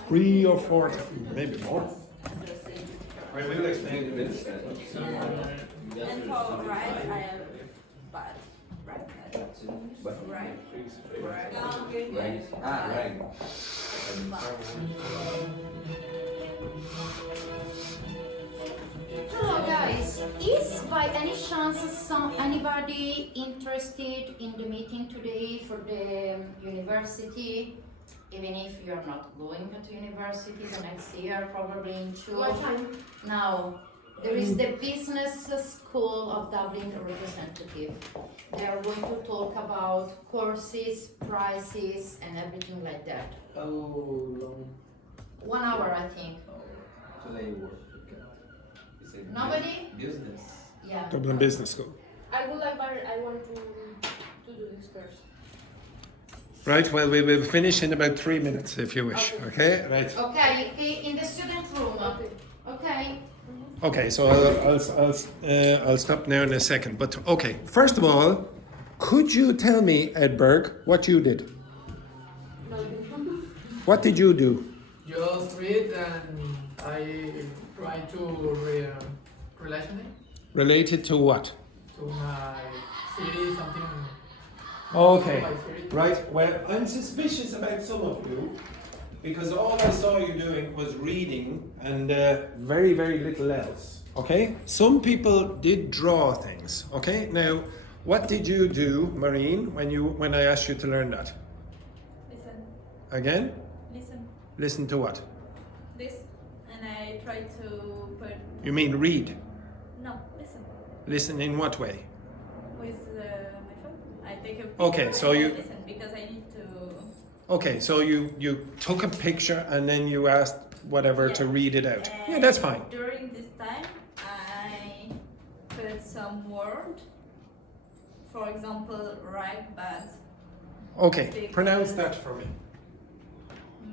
3 or 4, maybe more. I will explain in a minute. and for right, I have bad. Right? But Right? right. Ah, right. Hello guys, is by any chance anybody interested in the meeting today for the university? Even if you're not going to university the next year, probably in June. What time? Now, there is the business school of Dublin representative. They are going to talk about courses, prices, and everything like that. How long 1 hour, I think. today work? Is it Nobody? business? Yeah. Dublin Business School. I would like, but I want to do this first. Right, well, we will finish in about 3 minutes if you wish. Okay, right. Okay, in the student room. Okay. Okay, so I'll stop now in a second. But okay, first of all, could you tell me, Edberg, what you did? What did you do? Just read and I try to relation it Related to what? to my series, something. Okay, My series. right. Well, I'm suspicious about some of you because all I saw you doing was reading and very, very little else. Okay? Some people did draw things. Okay? Now, what did you do, Marine, when I asked you to learn that? Listen. Again? Listen. Listen to what? This. And I try to put. You mean read? No, listen. Listen in what way? With my phone. I take a picture. Okay, so and I you- listen because I need to. Okay, so you took a picture and then you asked whatever to Yeah. read it out. Yeah, that's fine. During this time, I put some word. For example, right, but Okay, pronounce that for me.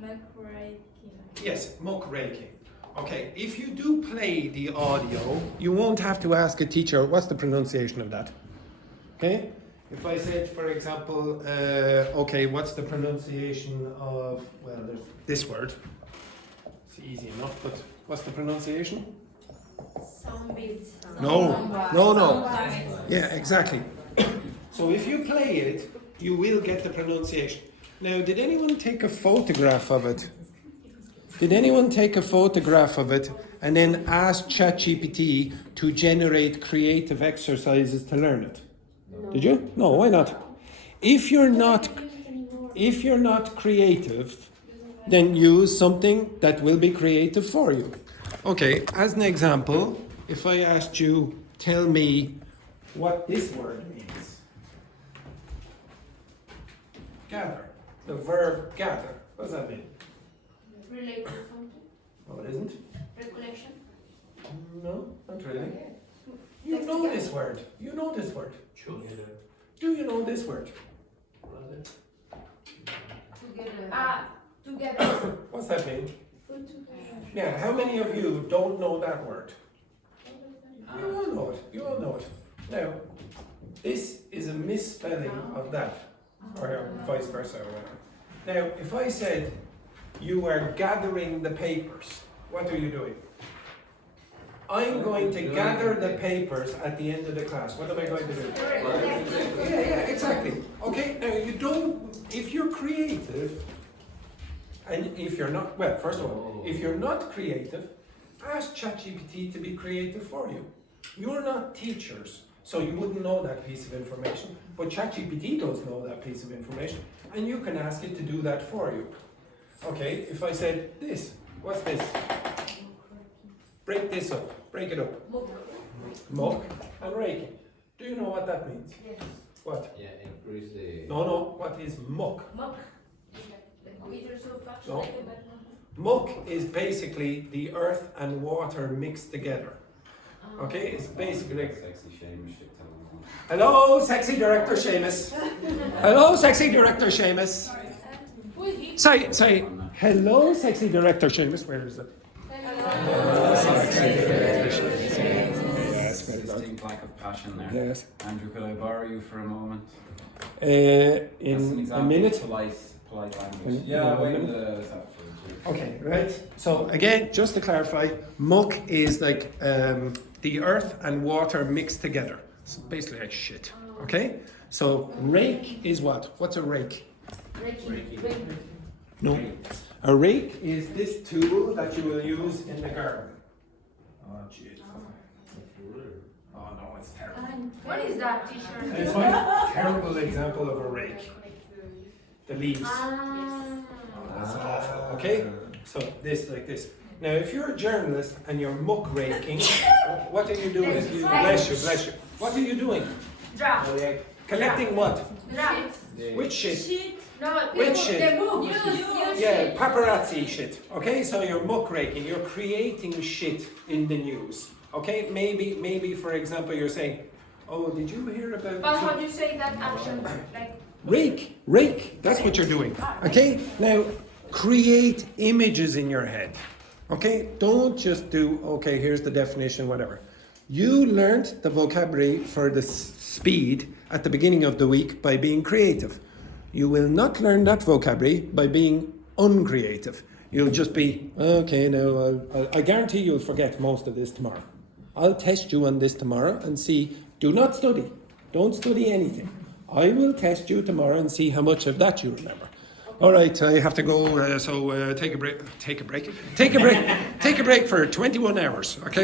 muckraking. Yes, muckraking. Okay, if you do play the audio, you won't have to ask a teacher what's the pronunciation of that. Okay? If I said, for example, okay, what's the pronunciation of, well, there's this word. It's easy enough, but what's the pronunciation? Some bits. No. Yeah, exactly. So if you play it, you will get the pronunciation. Now, did anyone take a photograph of it? Did anyone take a photograph of it and then ask ChatGPT to generate creative exercises to learn it? Did you? No, why not? If you're not creative, then use something that will be creative for you. Okay, as an example, if I asked you, tell me what this word means. Gather. The verb gather. What does that mean? Related to something? Oh, it isn't? Recollection? No, not really. You know this word. You know this word. Do you know this word? Together. Together. What's that mean? Put together. Yeah, how many of you don't know that word? You all know it. You all know it. Now, this is a misspelling of that, or vice versa, or whatever. Now, if I said you are gathering the papers, what are you doing? I'm going to gather the papers at the end of the class. What am I going to do? Yeah, exactly. Okay, now you don't, if you're creative, and if you're not, well, first of all, if you're not creative, ask ChatGPT to be creative for you. You're not teachers, so you wouldn't know that piece of information, but ChatGPT does know that piece of information, and you can ask it to do that for you. Okay, if I said this, what's this? Break this up, break it up. Muck and raking. Do you know what that means? Yes. What? Yeah, increase the. No, what is muck? Muck. With your subtraction, No. like a bad Muck is basically the earth and water mixed together. Okay, it's basically. Sexy Seamus should tell me. Hello, sexy director Seamus. Hello, sexy director Seamus. Sorry. Hello, sexy director Seamus. Where is it? Sexy director Seamus. Yes, very good. Distinct lack of passion there. Yes. Andrew, could I borrow you for a moment? In That's an a minute. Polite language. In- Yeah, in a wait minute. with the afterwards. Okay, right. So again, just to clarify, muck is like the earth and water mixed together. It's basically like shit. Okay. So rake is what? What's a rake? No. A rake is this tool that you will use in the garden. Oh, jeez. Oh no, it's terrible. What is that, teacher? It's my terrible example of a rake. The leaves. That's awful. Okay? So this like this. Now if you're a journalist and you're muck raking, what are you doing? Bless you. What are you doing? Draft. Collecting what? Draft. Which shit? No, Which shit? they move. Yeah, paparazzi shit. Okay, so you're muck raking, you're creating shit in the news. Okay, maybe for example you're saying, oh, did you hear about But how do you say that action? Like rake, that's what you're doing. Okay, now create images in your head. Okay, don't just do, okay, here's the definition, whatever. You learned the vocabulary for the speed at the beginning of the week by being creative. You will not learn that vocabulary by being uncreative. You'll just be, okay, now I guarantee you'll forget most of this tomorrow. I'll test you on this tomorrow and see, do not study. Don't study anything. I will test you tomorrow and see how much of that you remember. All right, I have to go, so take a break for 21 hours, okay?